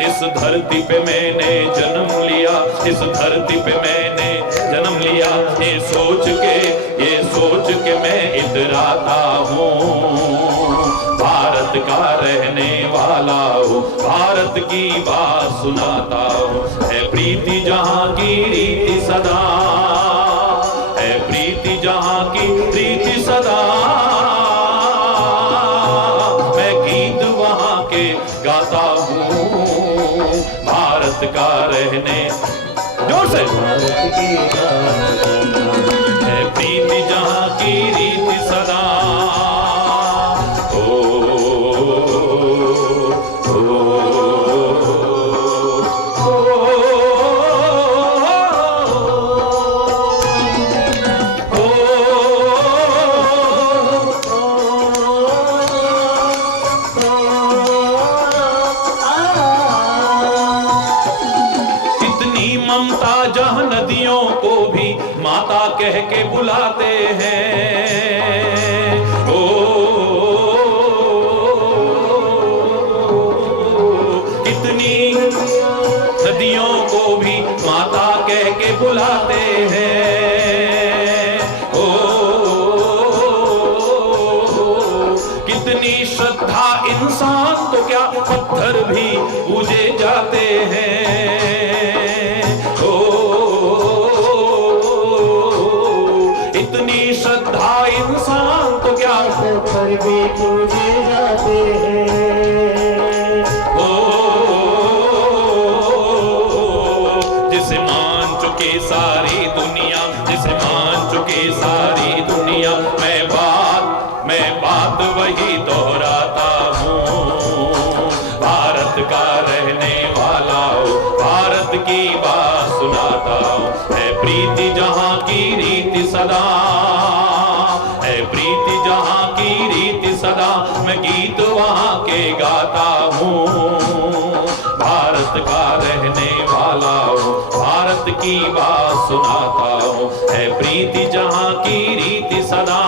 इस धरती पे मैंने जन्म लिया, इस धरती पे मैंने जन्म लिया, ये सोच के मैं इतराता हूँ, भारत का रहने वाला हूँ, भारत की बात सुनाता हूँ। है प्रीति जहाँ की रीति सदा, है प्रीति जहाँ की रीति सदा, मैं गीत वहाँ के गाता हूँ, भारत का रहने, जोर से, है प्रीति जहाँ की रीति सदा। ममता जहाँ नदियों को भी माता कह के बुलाते हैं। ओ कितनी नदियों को भी माता कह के बुलाते हैं। ओ कितनी श्रद्धा इंसान तो क्या पत्थर भी पूजे जाते हैं। इतनी श्रद्धा इंसान तो क्या पत्थर भी पूजे जाते हैं। जिसे मान चुके सारी दुनिया, जिसे मान चुके सारी दुनिया, मैं बात वही दोहराता हूँ, भारत का रहने वाला हूँ, भारत की बात सुनाता हूँ। है प्रीति जहाँ की रीति सदा, है प्रीति जहाँ की रीति सदा, मैं गीत वहाँ के गाता हूँ, भारत का रहने वाला हूँ, भारत की बात सुनाता हूँ। है प्रीति जहाँ की रीति सदा।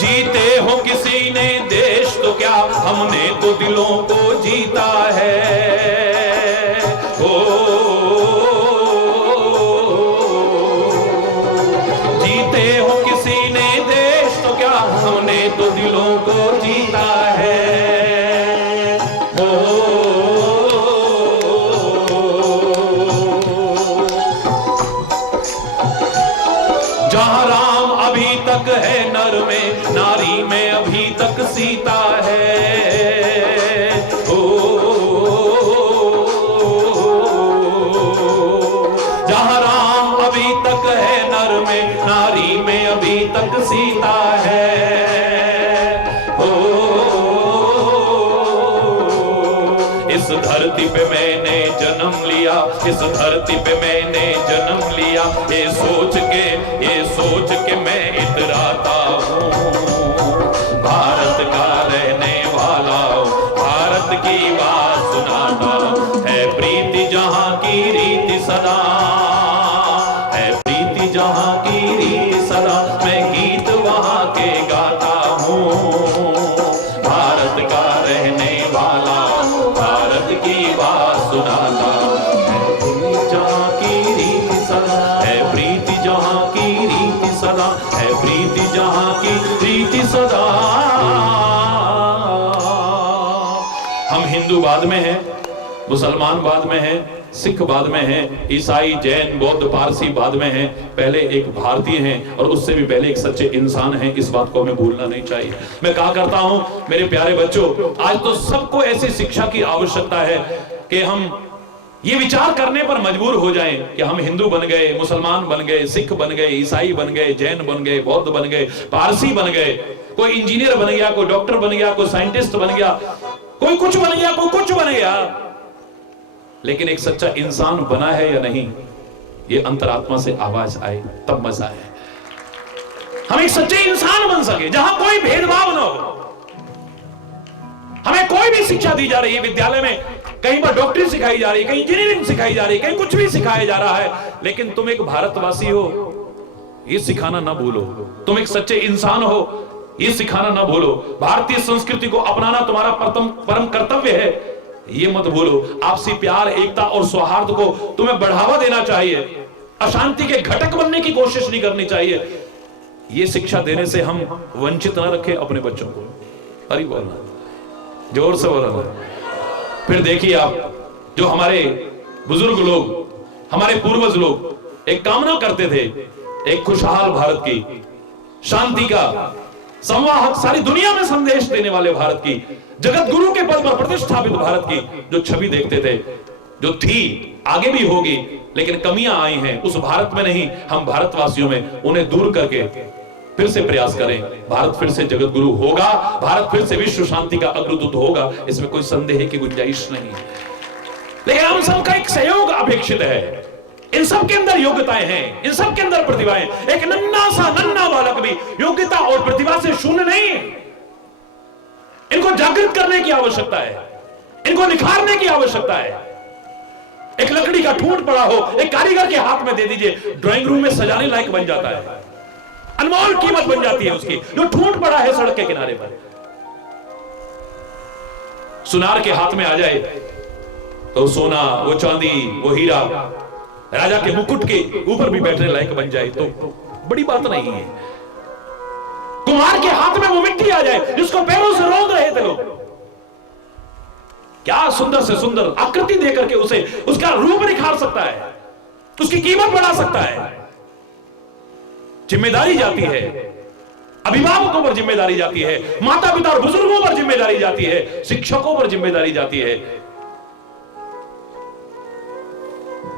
जीते हो किसी ने देश तो क्या, हमने तो दिलों को जीता है। जीते हो किसी ने देश तो क्या, हमने तो दिलों को जीता है। जहाँ राम अभी तक है नर में, नारी में अभी तक सीता है। जहाँ राम अभी तक है नर में, नारी में अभी तक सीता है। इस धरती पे मैंने जन्म लिया, इस धरती पे मैंने जन्म लिया, ये सोच के मैं इतराता हूँ, भारत का रहने वाला हूँ, भारत की बात सुनाता हूँ। है प्रीति जहाँ की रीति सदा, है प्रीति जहाँ की रीति सदा, मैं गीत वहाँ के गाता हूँ, भारत का रहने वाला हूँ, भारत की बात सुनाता हूँ। जहाँ की रीति सदा, है प्रीति जहाँ की रीति सदा, है प्रीति जहाँ की रीति सदा। हम हिंदू बाद में हैं, मुसलमान बाद में हैं, सिख बाद में हैं, ईसाई, जैन, बौद्ध, पारसी बाद में हैं, पहले एक भारतीय हैं और उससे भी पहले एक सच्चे इंसान हैं। इस बात को हमें भूलना नहीं चाहिए। मैं कहा करता हूं मेरे प्यारे बच्चों, आज तो सबको ऐसी शिक्षा की आवश्यकता है कि हम ये विचार करने पर मजबूर हो जाएं कि हम हिंदू बन गए, मुसलमान बन गए, सिख बन गए, ईसाई बन गए, जैन बन गए, बौद्ध बन गए, पारसी बन गए, कोई इंजीनियर बन गया, कोई डॉक्टर बन गया, कोई साइंटिस्ट बन गया, कोई कुछ बन गया, कोई कुछ बन गया, लेकिन एक सच्चा इंसान बना है या नहीं, ये अंतरात्मा से आवाज आए तब मजा है। हम एक सच्चे इंसान बन सके जहां कोई भेदभाव ना हो। हमें कोई भी शिक्षा दी जा रही है विद्यालय में, कहीं पर डॉक्टरी सिखाई जा रही है, कहीं इंजीनियरिंग सिखाई जा रही है, कहीं कुछ भी सिखाया जा रहा है, लेकिन तुम एक भारतवासी हो ये सिखाना ना भूलो। तुम एक सच्चे इंसान हो ये सिखाना ना भूलो। भारतीय संस्कृति को अपनाना तुम्हारा परम कर्तव्य है, ये मत भूलो। आपसी प्यार, एकता और सौहार्द को तुम्हें बढ़ावा देना चाहिए। अशांति के घटक बनने की कोशिश नहीं करनी चाहिए। ये शिक्षा देने से हम वंचित ना रखें अपने बच्चों को। अरे बोलना, जोर से बोलना। फिर देखिए आप, जो हमारे बुजुर्ग लोग, हमारे पूर्वज लोग एक कामना करते थे, एक खुशहाल भारत की, शांति का संवाहक, सारी दुनिया में संदेश देने वाले भारत की, जगत गुरु के पद पर प्रतिष्ठापित भारत की जो छवि देखते थे, जो थी, आगे भी होगी, लेकिन कमियां आई हैं उस भारत में नहीं, हम भारतवासियों में, उन्हें दूर करके फिर से प्रयास करें। भारत फिर से जगत गुरु होगा, भारत फिर से विश्व शांति का अग्रदूत होगा, इसमें कोई संदेह की गुंजाइश नहीं। लेकिन हम सबका एक सहयोग अपेक्षित है। इन सब के अंदर योग्यताएं हैं, इन सब के अंदर प्रतिभाएं। एक नन्हा बालक भी योग्यता और प्रतिभा से शून्य नहीं है। इनको जागृत करने की आवश्यकता है, इनको निखारने की आवश्यकता है। एक लकड़ी का ठूंठ पड़ा हो, एक कारीगर के हाथ में दे दीजिए, ड्राइंग रूम में सजाने लायक बन जाता है, अनमोल कीमत बन जाती है उसकी। जो ठूंठ पड़ा है सड़क के किनारे पर, सुनार के हाथ में आ जाए तो सोना, वो चांदी, वो हीरा राजा के मुकुट के ऊपर भी बैठने लायक बन जाए तो बड़ी बात नहीं है। कुम्हार के हाथ में वो मिट्टी आ जाए जिसको पैरों से रोंद रहे थे लोग, क्या सुंदर से सुंदर आकृति देकर के उसे, उसका रूप निखार सकता है, उसकी कीमत बढ़ा सकता है। जिम्मेदारी जाती है, अभिभावकों पर जिम्मेदारी जाती है, माता पिता और बुजुर्गों पर जिम्मेदारी जाती है, शिक्षकों पर जिम्मेदारी जाती है।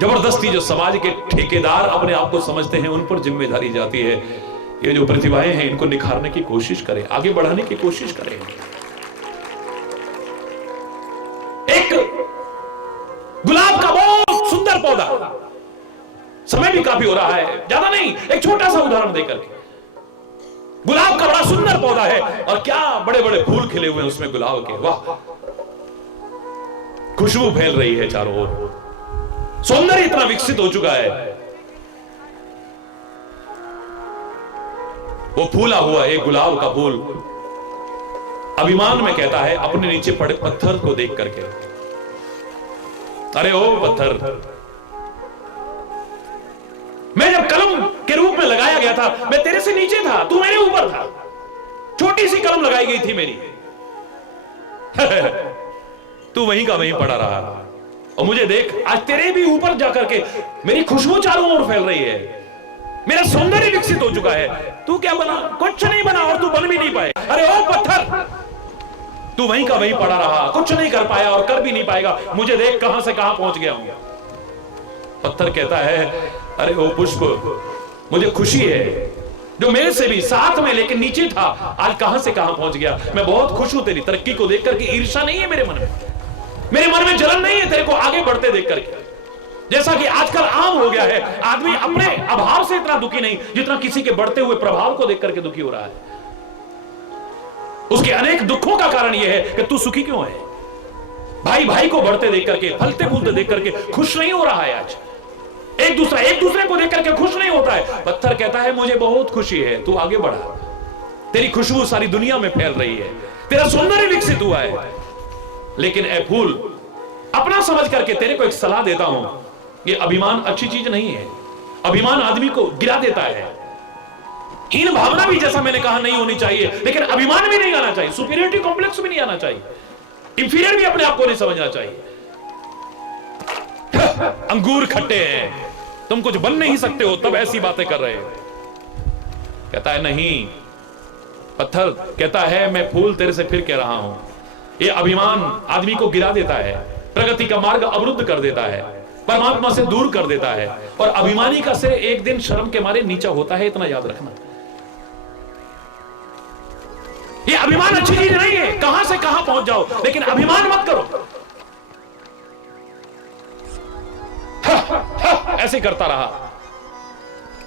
जबरदस्ती जो समाज के ठेकेदार अपने आप को समझते हैं, उन पर जिम्मेदारी जाती है। ये जो प्रतिभाएं हैं, इनको निखारने की कोशिश करें, आगे बढ़ाने की कोशिश करें। एक गुलाब का बहुत सुंदर पौधा, समय भी काफी हो रहा है, ज्यादा नहीं, एक छोटा सा उदाहरण देकर के, गुलाब का बड़ा सुंदर पौधा है और क्या बड़े बड़े फूल खिले हुए हैं उसमें गुलाब के, वाह, खुशबू फैल रही है चारों ओर, सौंदर्य इतना विकसित हो चुका है। वो फूला हुआ एक गुलाब का फूल अभिमान में कहता है अपने नीचे पड़े पत्थर को देख करके, अरे ओ पत्थर, मैं जब कलम के रूप में लगाया गया था, मैं तेरे से नीचे था, तू मेरे ऊपर था, छोटी सी कलम लगाई गई थी मेरी तू वहीं का वहीं पड़ा रहा, और मुझे देख आज तेरे भी ऊपर जाकर के मेरी खुशबू चारों ओर फैल रही है, मेरा सौंदर्य विकसित हो चुका है। तू क्या बना? कुछ नहीं बना, और तू बन भी नहीं पाए। अरे ओ पत्थर, तू वहीं का वहीं पड़ा रहा, कुछ नहीं कर पाया और कर भी नहीं पाएगा, मुझे देख कहां से कहां पहुंच गया हूं। पत्थर कहता है अरे ओ पुष्प, मुझे खुशी है जो मेरे से भी साथ में लेकिन नीचे था, आज कहां से कहां पहुंच गया। मैं बहुत खुश हूं तेरी तरक्की को देख करके, ईर्ष्या नहीं है मेरे मन में, मेरे मन में जलन नहीं है तेरे को आगे बढ़ते देख करके। जैसा कि आजकल आम हो गया है, आदमी अपने अभाव से इतना दुखी नहीं जितना किसी के बढ़ते हुए प्रभाव को देख करके दुखी हो रहा है। उसके अनेक दुखों का कारण यह है कि तू सुखी क्यों है। भाई भाई को बढ़ते देख करके, फलते फूलते देख करके खुश नहीं हो रहा है। आज एक दूसरे को देख करके खुश नहीं होता है। पत्थर कहता है मुझे बहुत खुशी है, तू आगे बढ़ा, तेरी खुशबू सारी दुनिया में फैल रही है, तेरा सौंदर्य विकसित हुआ है। लेकिन ए फूल, अपना समझ करके तेरे को एक सलाह देता हूं, ये अभिमान अच्छी चीज नहीं है। अभिमान आदमी को गिरा देता है। हीन भावना भी, जैसा मैंने कहा, नहीं होनी चाहिए, लेकिन अभिमान भी नहीं आना चाहिए, सुपीरियरिटी कॉम्प्लेक्स भी नहीं आना चाहिए, इंफीरियर भी अपने आप को नहीं समझना चाहिए। अंगूर खट्टे हैं, तुम कुछ बन नहीं सकते हो, तब ऐसी बातें कर रहे हो। कहता है नहीं, पत्थर कहता है मैं फूल तेरे से फिर कह रहा हूं। ये अभिमान आदमी को गिरा देता है, प्रगति का मार्ग अवरुद्ध कर देता है, परमात्मा से दूर कर देता है, और अभिमानी का सिर एक दिन शर्म के मारे नीचा होता है, इतना याद रखना। ये अभिमान अच्छी चीज नहीं है, कहां से कहां पहुंच जाओ, लेकिन अभिमान मत करो। ऐसे करता रहा,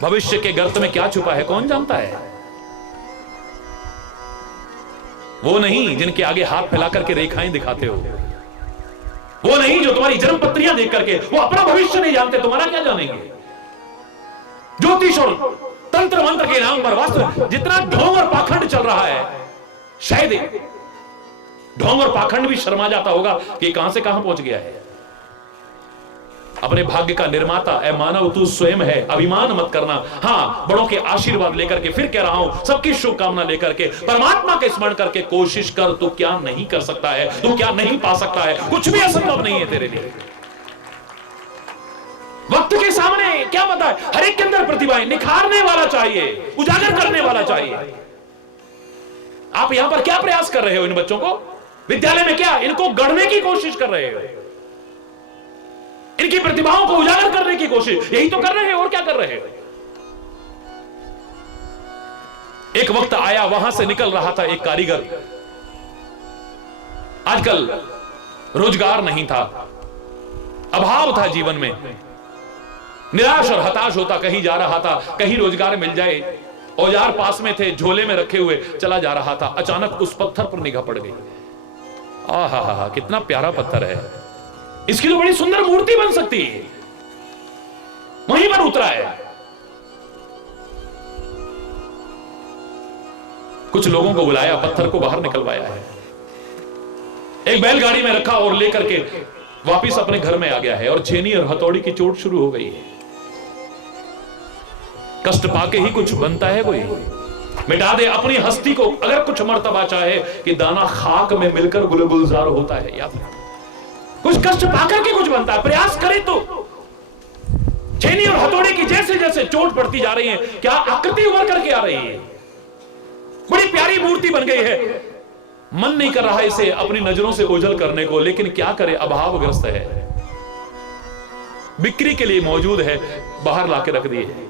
भविष्य के गर्त में क्या छुपा है कौन जानता है। वो नहीं जिनके आगे हाथ फैला करके रेखाएं दिखाते हो, वो नहीं जो तुम्हारी जन्म पत्रियां देख करके वो अपना भविष्य नहीं जानते, तुम्हारा क्या जानेंगे। ज्योतिष और तंत्र मंत्र के नाम पर वास्तव जितना ढोंग और पाखंड चल रहा है, शायद ढोंग और पाखंड भी शर्मा जाता होगा कि कहां से कहां पहुंच गया है। अपने भाग्य का निर्माता ऐ मानव तू स्वयं है, अभिमान मत करना। हां, बड़ों के आशीर्वाद लेकर के, फिर कह रहा हूं सबकी शुभकामना लेकर के, परमात्मा के स्मरण करके कोशिश कर, तू क्या नहीं कर सकता है, तू क्या नहीं पा सकता है, कुछ भी असंभव नहीं है तेरे लिए। वक्त के सामने क्या पता है, हर एक के अंदर प्रतिभाएं, निखारने वाला चाहिए, उजागर करने वाला चाहिए। आप यहां पर क्या प्रयास कर रहे हो इन बच्चों को, विद्यालय में क्या इनको गढ़ने की कोशिश कर रहे हो, इनकी प्रतिभाओं को उजागर करने की कोशिश, यही तो कर रहे हो और क्या कर रहे हो। एक वक्त आया, वहां से निकल रहा था एक कारीगर, आजकल रोजगार नहीं था, अभाव था जीवन में, निराश और हताश होता कहीं जा रहा था, कहीं रोजगार मिल जाए, औजार पास में थे, झोले में रखे हुए चला जा रहा था। अचानक उस पत्थर पर निगाह पड़ गई। आहा, कितना प्यारा पत्थर है, इसकी तो बड़ी सुंदर मूर्ति बन सकती है। वहीं पर उतरा है। कुछ लोगों को बुलाया, पत्थर को बाहर निकलवाया है, एक बैलगाड़ी में रखा और लेकर के वापिस अपने घर में आ गया है, और छेनी और हथौड़ी की चोट शुरू हो गई है। कष्ट पाके ही कुछ बनता है कोई, मिटा दे अपनी हस्ती को अगर कुछ मर्तबा चाहे कि दाना खाक में मिलकर गुलगुलजार होता है। याद कुछ कष्ट पाकर के कुछ बनता है, प्रयास करे तो। छेनी और हथौड़े की जैसे जैसे चोट पड़ती जा रही है, क्या आकृति उभर करके आ रही है, बड़ी प्यारी मूर्ति बन गई है। मन नहीं कर रहा इसे अपनी नजरों से ओझल करने को, लेकिन क्या करे, अभावग्रस्त है, बिक्री के लिए मौजूद है, बाहर लाके रख दिए।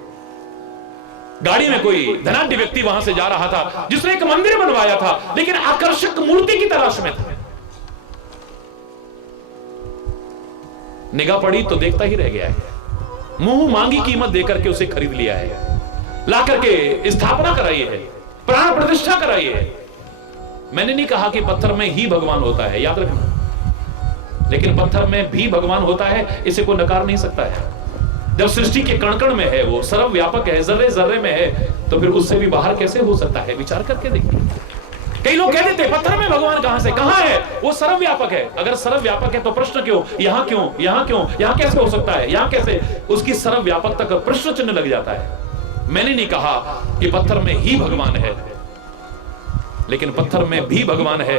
गाड़ी में कोई धनाढ्य व्यक्ति वहां से जा रहा था, जिसने एक मंदिर बनवाया था, लेकिन आकर्षक मूर्ति की तलाश में था। निगाह पड़ी तो देखता ही रह गया है, मुंह मांगी कीमत देकर के उसे खरीद लिया है, ला करके स्थापना कराई है, प्राण प्रतिष्ठा कराई है। मैंने नहीं कहा कि पत्थर में ही भगवान होता है, याद रखना, लेकिन पत्थर में भी भगवान होता है, इसे कोई नकार नहीं सकता है। जब सृष्टि के कण कण में है, वो सर्वव्यापक है, जर्रे जर्रे में है, तो फिर उससे भी बाहर कैसे हो सकता है, विचार करके देखिए। कई लोग कह देते पत्थर में भगवान कहां से, कहां है, वो सर्वव्यापक है। अगर सर्वव्यापक है तो प्रश्न क्यों, यहां क्यों, यहां क्यों, यहां कैसे हो सकता है, यहां कैसे, उसकी सर्वव्यापकता का प्रश्न चिन्ह लग जाता है। मैंने नहीं कहा कि पत्थर में ही भगवान है, लेकिन पत्थर में भी भगवान है,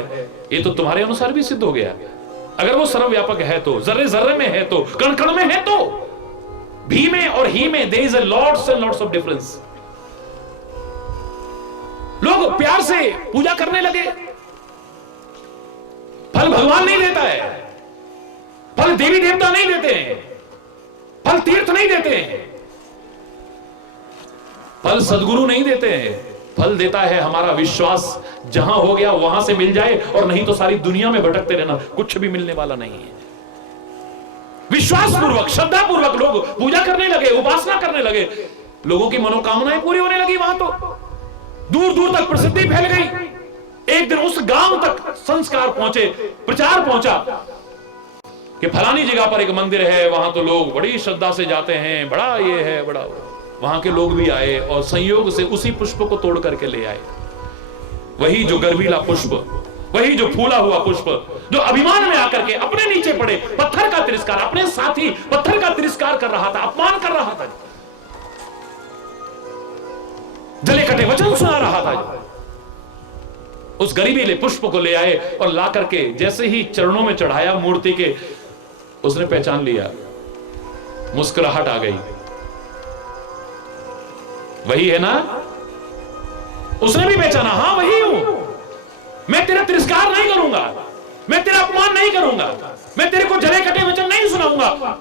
ये तो तुम्हारे अनुसार भी सिद्ध हो गया। अगर वो सर्वव्यापक है तो, जर्रे जर्रे में है तो, कण कण में है तो, भी में और ही में there is a lots and lots of difference. लोग प्यार से पूजा करने लगे, फल भगवान नहीं देता है, फल देवी देवता नहीं देते हैं, फल तीर्थ नहीं देते हैं, फल सदगुरु नहीं देते हैं, फल देता है हमारा विश्वास। जहां हो गया वहां से मिल जाए, और नहीं तो सारी दुनिया में भटकते रहना, कुछ भी मिलने वाला नहीं है। विश्वास पूर्वक, श्रद्धा पूर्वक लोग पूजा करने लगे, उपासना करने लगे, लोगों की मनोकामनाएं पूरी होने लगी। वहां तो दूर दूर तक प्रसिद्धि फैल गई। एक दिन उस गांव तक संस्कार पहुंचे, प्रचार पहुंचा कि फलानी जगह पर एक मंदिर है, वहां तो लोग बड़ी श्रद्धा से जाते हैं, बड़ा ये है, बड़ा वो। वहां के लोग भी आए और संयोग से उसी पुष्प को तोड़ करके ले आए, वही जो गर्वीला पुष्प, वही जो फूला हुआ पुष्प, जो अभिमान में आकर के अपने नीचे पड़े, पत्थर का तिरस्कार, अपने साथी पत्थर का तिरस्कार कर रहा था, अपमान कर रहा था, जले कटे वचन सुना रहा था, उस गरीबीले पुष्प को ले आए और ला करके जैसे ही चरणों में चढ़ाया मूर्ति के, उसने पहचान लिया मुस्कुराहट आ गई। वही है ना? उसने भी पहचाना, हां वही हूं, मैं तेरा तिरस्कार नहीं करूंगा, मैं तेरा अपमान नहीं करूंगा, मैं तेरे को जले कटे वचन नहीं सुनाऊंगा।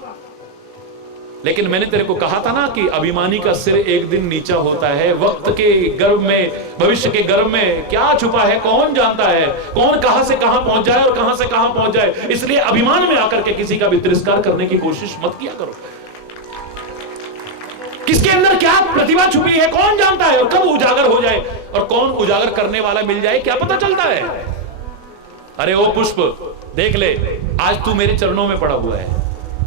लेकिन मैंने तेरे को कहा था ना कि अभिमानी का सिर एक दिन नीचा होता है। वक्त के गर्भ में, भविष्य के गर्भ में क्या छुपा है कौन जानता है, कौन कहां से कहां पहुंच जाए और कहां से कहां पहुंच जाए। इसलिए अभिमान में आकर के किसी का भी तिरस्कार करने की कोशिश मत किया करो। किसके अंदर क्या प्रतिभा छुपी है कौन जानता है, और कब उजागर हो जाए और कौन उजागर करने वाला मिल जाए क्या पता चलता है। अरे ओ पुष्प, देख ले, आज तू मेरे चरणों में पड़ा हुआ है।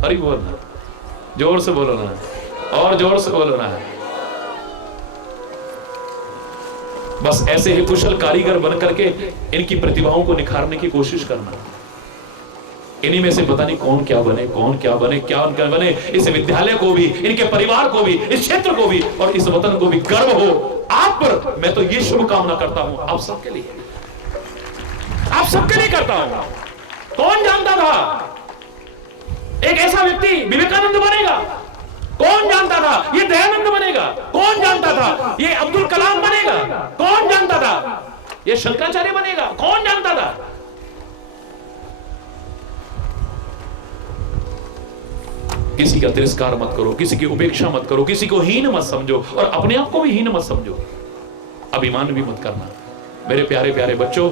हरि बोल ना, जोर से बोलो ना, और जोर से बोलो ना। बस ऐसे ही कुशल कारीगर बन करके इनकी प्रतिभाओं को निखारने की कोशिश करना। इन्हीं में से पता नहीं कौन क्या बने, कौन क्या बने, क्या उनका बने। इस विद्यालय को भी, इनके परिवार को भी, इस क्षेत्र को भी और इस वतन को भी गर्व हो आप पर। मैं तो ये शुभकामना करता हूं आप सबके लिए, आप सबके लिए करता हूं। कौन जानता था एक ऐसा व्यक्ति विवेकानंद बनेगा? कौन जानता था ये दयानंद बनेगा? कौन जानता था ये अब्दुल कलाम बनेगा? कौन जानता था ये शंकराचार्य बनेगा? कौन जानता था? किसी का तिरस्कार मत करो, किसी की उपेक्षा मत करो, किसी को हीन मत समझो और अपने आप को भी हीन मत समझो। अभिमान भी मत करना। मेरे प्यारे प्यारे बच्चों,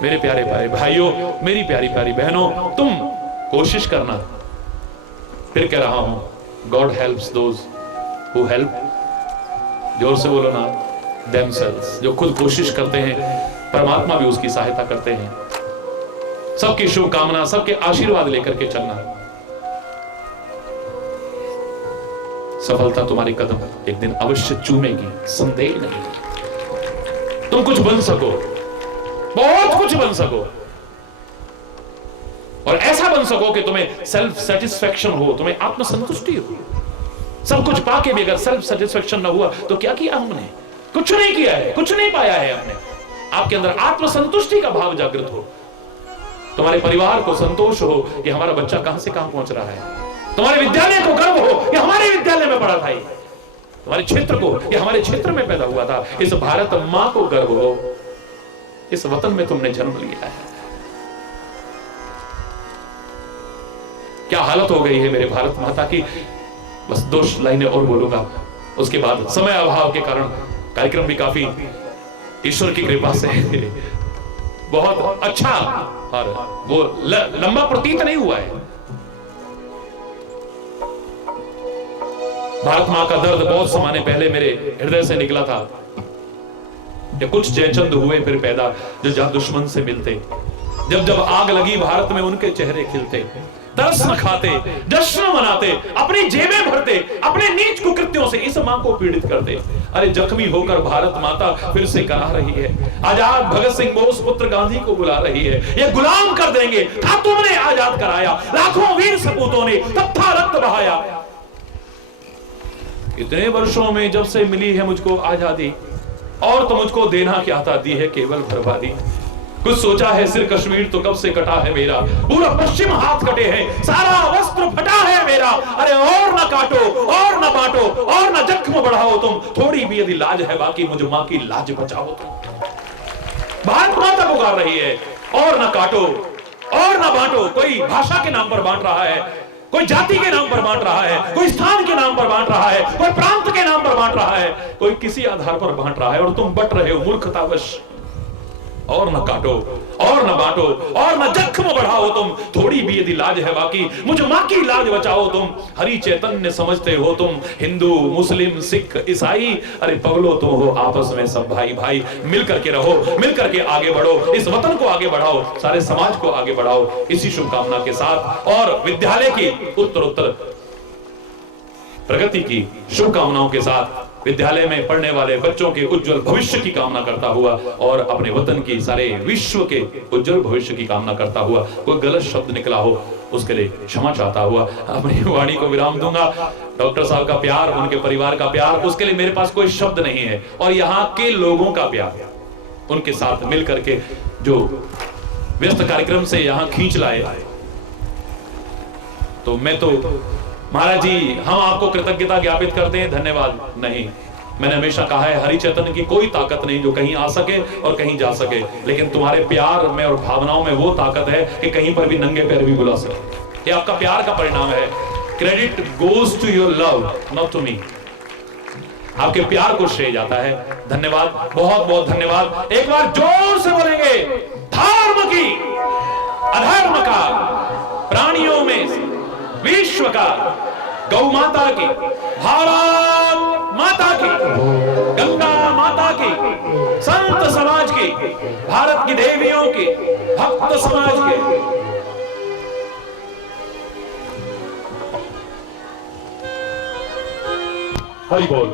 मेरे प्यारे प्यारे भाइयों, मेरी प्यारी प्यारी बहनों, तुम कोशिश करना। फिर कह रहा हूं, God helps those who help, जोर से बोलो ना, देमसेल्व्स। जो खुद कोशिश करते हैं परमात्मा भी उसकी सहायता करते हैं। सबकी शुभकामना, सबके आशीर्वाद लेकर के चलना। सफलता तुम्हारे कदम एक दिन अवश्य चूमेगी, संदेह नहीं। तुम कुछ बन सको, बहुत कुछ बन सको, और ऐसा बन सको कि तुम्हें सेल्फ सेटिस्फैक्शन हो, तुम्हें आत्मसंतुष्टि हो। सब कुछ पाके भी अगर सेल्फ सेटिस्फैक्शन ना हुआ तो क्या किया हमने? कुछ नहीं किया है, कुछ नहीं पाया है हमने। आपके अंदर आत्मसंतुष्टि का भाव जागृत हो, तुम्हारे परिवार को संतोष हो कि हमारा बच्चा कहां से कहां पहुंच रहा है, तुम्हारे विद्यालय को गर्व हो कि हमारे विद्यालय में पढ़ा था, तुम्हारे क्षेत्र को कि हमारे क्षेत्र में पैदा हुआ था। इस भारत मां को गर्व हो, इस वतन में तुमने जन्म लिया है। क्या हालत हो गई है मेरे भारत माता की। बस 2 लाइनें और बोलूंगा, उसके बाद समय अभाव के कारण कार्यक्रम भी काफी ईश्वर की कृपा से बहुत अच्छा और वो लंबा प्रतीत नहीं हुआ है। भारत मां का दर्द बहुत समाने पहले मेरे हृदय से निकला था। ये कुछ जयचंद हुए फिर पैदा, जो जहां दुश्मन से मिलते, जब जब आग लगी भारत में उनके चेहरे खिलते, तरस न खाते, जश्न मनाते, अपनी जेबें भरते, अपने नीच कुकृत्यों से इस मां को पीड़ित करते। अरे जख्मी होकर भारत माता फिर से करा रही है, आजाद भगत सिंह बोस पुत्र गांधी को बुला रही है, ये गुलाम कर देंगे, था तुमने आजाद कराया, लाखों वीर सपूतों ने तब था रक्त बहाया। इतने वर्षों में जब से मिली है मुझको आजादी, और तो मुझको देना क्या था, दी है केवल बर्बादी। कुछ सोचा है सिर कश्मीर तो कब से कटा है मेरा, पूरा पश्चिम हाथ कटे हैं, सारा वस्त्र फटा है मेरा। अरे और ना काटो, और ना बांटो, और ना जख्म बढ़ाओ तुम, थोड़ी भी यदि लाज है बाकी मुझ मां की लाज बचाओ तुम। भारत माता पुकार रही है, और ना काटो, और ना बांटो। कोई भाषा के नाम पर बांट रहा है, कोई जाति के नाम पर बांट रहा है, कोई स्थान के नाम पर बांट रहा है, कोई प्रांत के नाम पर बांट रहा है, कोई किसी आधार पर बांट रहा है, और तुम बट रहे हो मूर्खतावश। और न काटो, और न बांटो, और न जख्म बढ़ाओ तुम, थोड़ी भी यदि लाज है बाकी मुझ मां की लाज बचाओ तुम। हरि चैतन्य समझते हो तुम, हिंदू मुस्लिम सिख ईसाई, अरे पगलो तुम हो आपस में सब भाई भाई। मिल करके रहो, मिल करके आगे बढ़ो, इस वतन को आगे बढ़ाओ, सारे समाज को आगे बढ़ाओ। इसी शुभकामना के साथ और विद्यालय की उत्तरोत्तर प्रगति की शुभकामनाओं के साथ विद्यालय में पढ़ने वाले बच्चों के उज्जवल भविष्य की कामना करता हुआ और अपने वतन की, सारे विश्व के उज्जवल भविष्य की कामना करता हुआ, कोई गलत शब्द निकला हो उसके लिए क्षमा चाहता हुआ अपनी वाणी को विराम दूंगा। डॉक्टर साहब का प्यार, उनके परिवार का प्यार, उसके लिए मेरे पास कोई शब्द नहीं है, और यहाँ के लोगों का प्यार, उनके साथ मिल करके जो व्यस्त कार्यक्रम से यहाँ खींच लाए, तो मैं तो महाराज जी हम आपको कृतज्ञता ज्ञापित करते हैं, धन्यवाद नहीं। मैंने हमेशा कहा है हरि चैतन्य की कोई ताकत नहीं जो कहीं आ सके और कहीं जा सके, लेकिन तुम्हारे प्यार में और भावनाओं में वो ताकत है कि कहीं पर भी नंगे पैर भी बुला सके। ये आपका प्यार का परिणाम है। Credit goes to your love, not to me. आपके प्यार को श्रेय जाता है। धन्यवाद, बहुत बहुत धन्यवाद। एक बार जोर से बोलेंगे, धर्म की अधर्म का, प्राणियों में विश्व का, गौ माता की, भारत माता की, गंगा माता की, संत समाज की, भारत की देवियों की, भक्त समाज के। हरि बोल।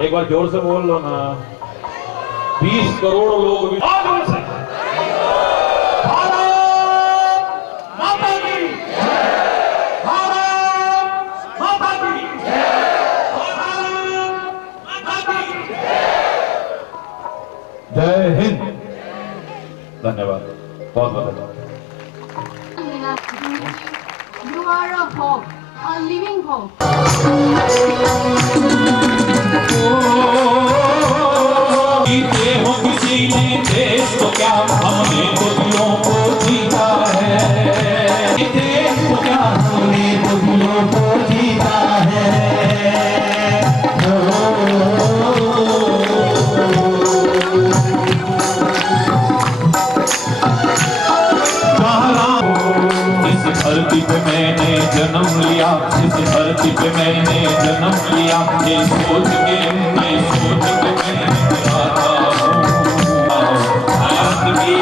एक बार जोर से बोल लो ना। 20 करोड़ लोग भी जोर से। भारत माता की, भारत माता की, भारत माता की जय हिंद। धन्यवाद, बहुत बहुत धन्यवाद। You are a hope, a living hope. जीते हो किसी ने देश तो क्या, हमने तो दिलों को जीता है। देश तो क्या, हमने तो दिलों को जीता है। इस धरती पे मैंने जन्म लिया, इस धरती पे मैंने जन्म लिया, ये सोच के मैं आता हूँ भारत की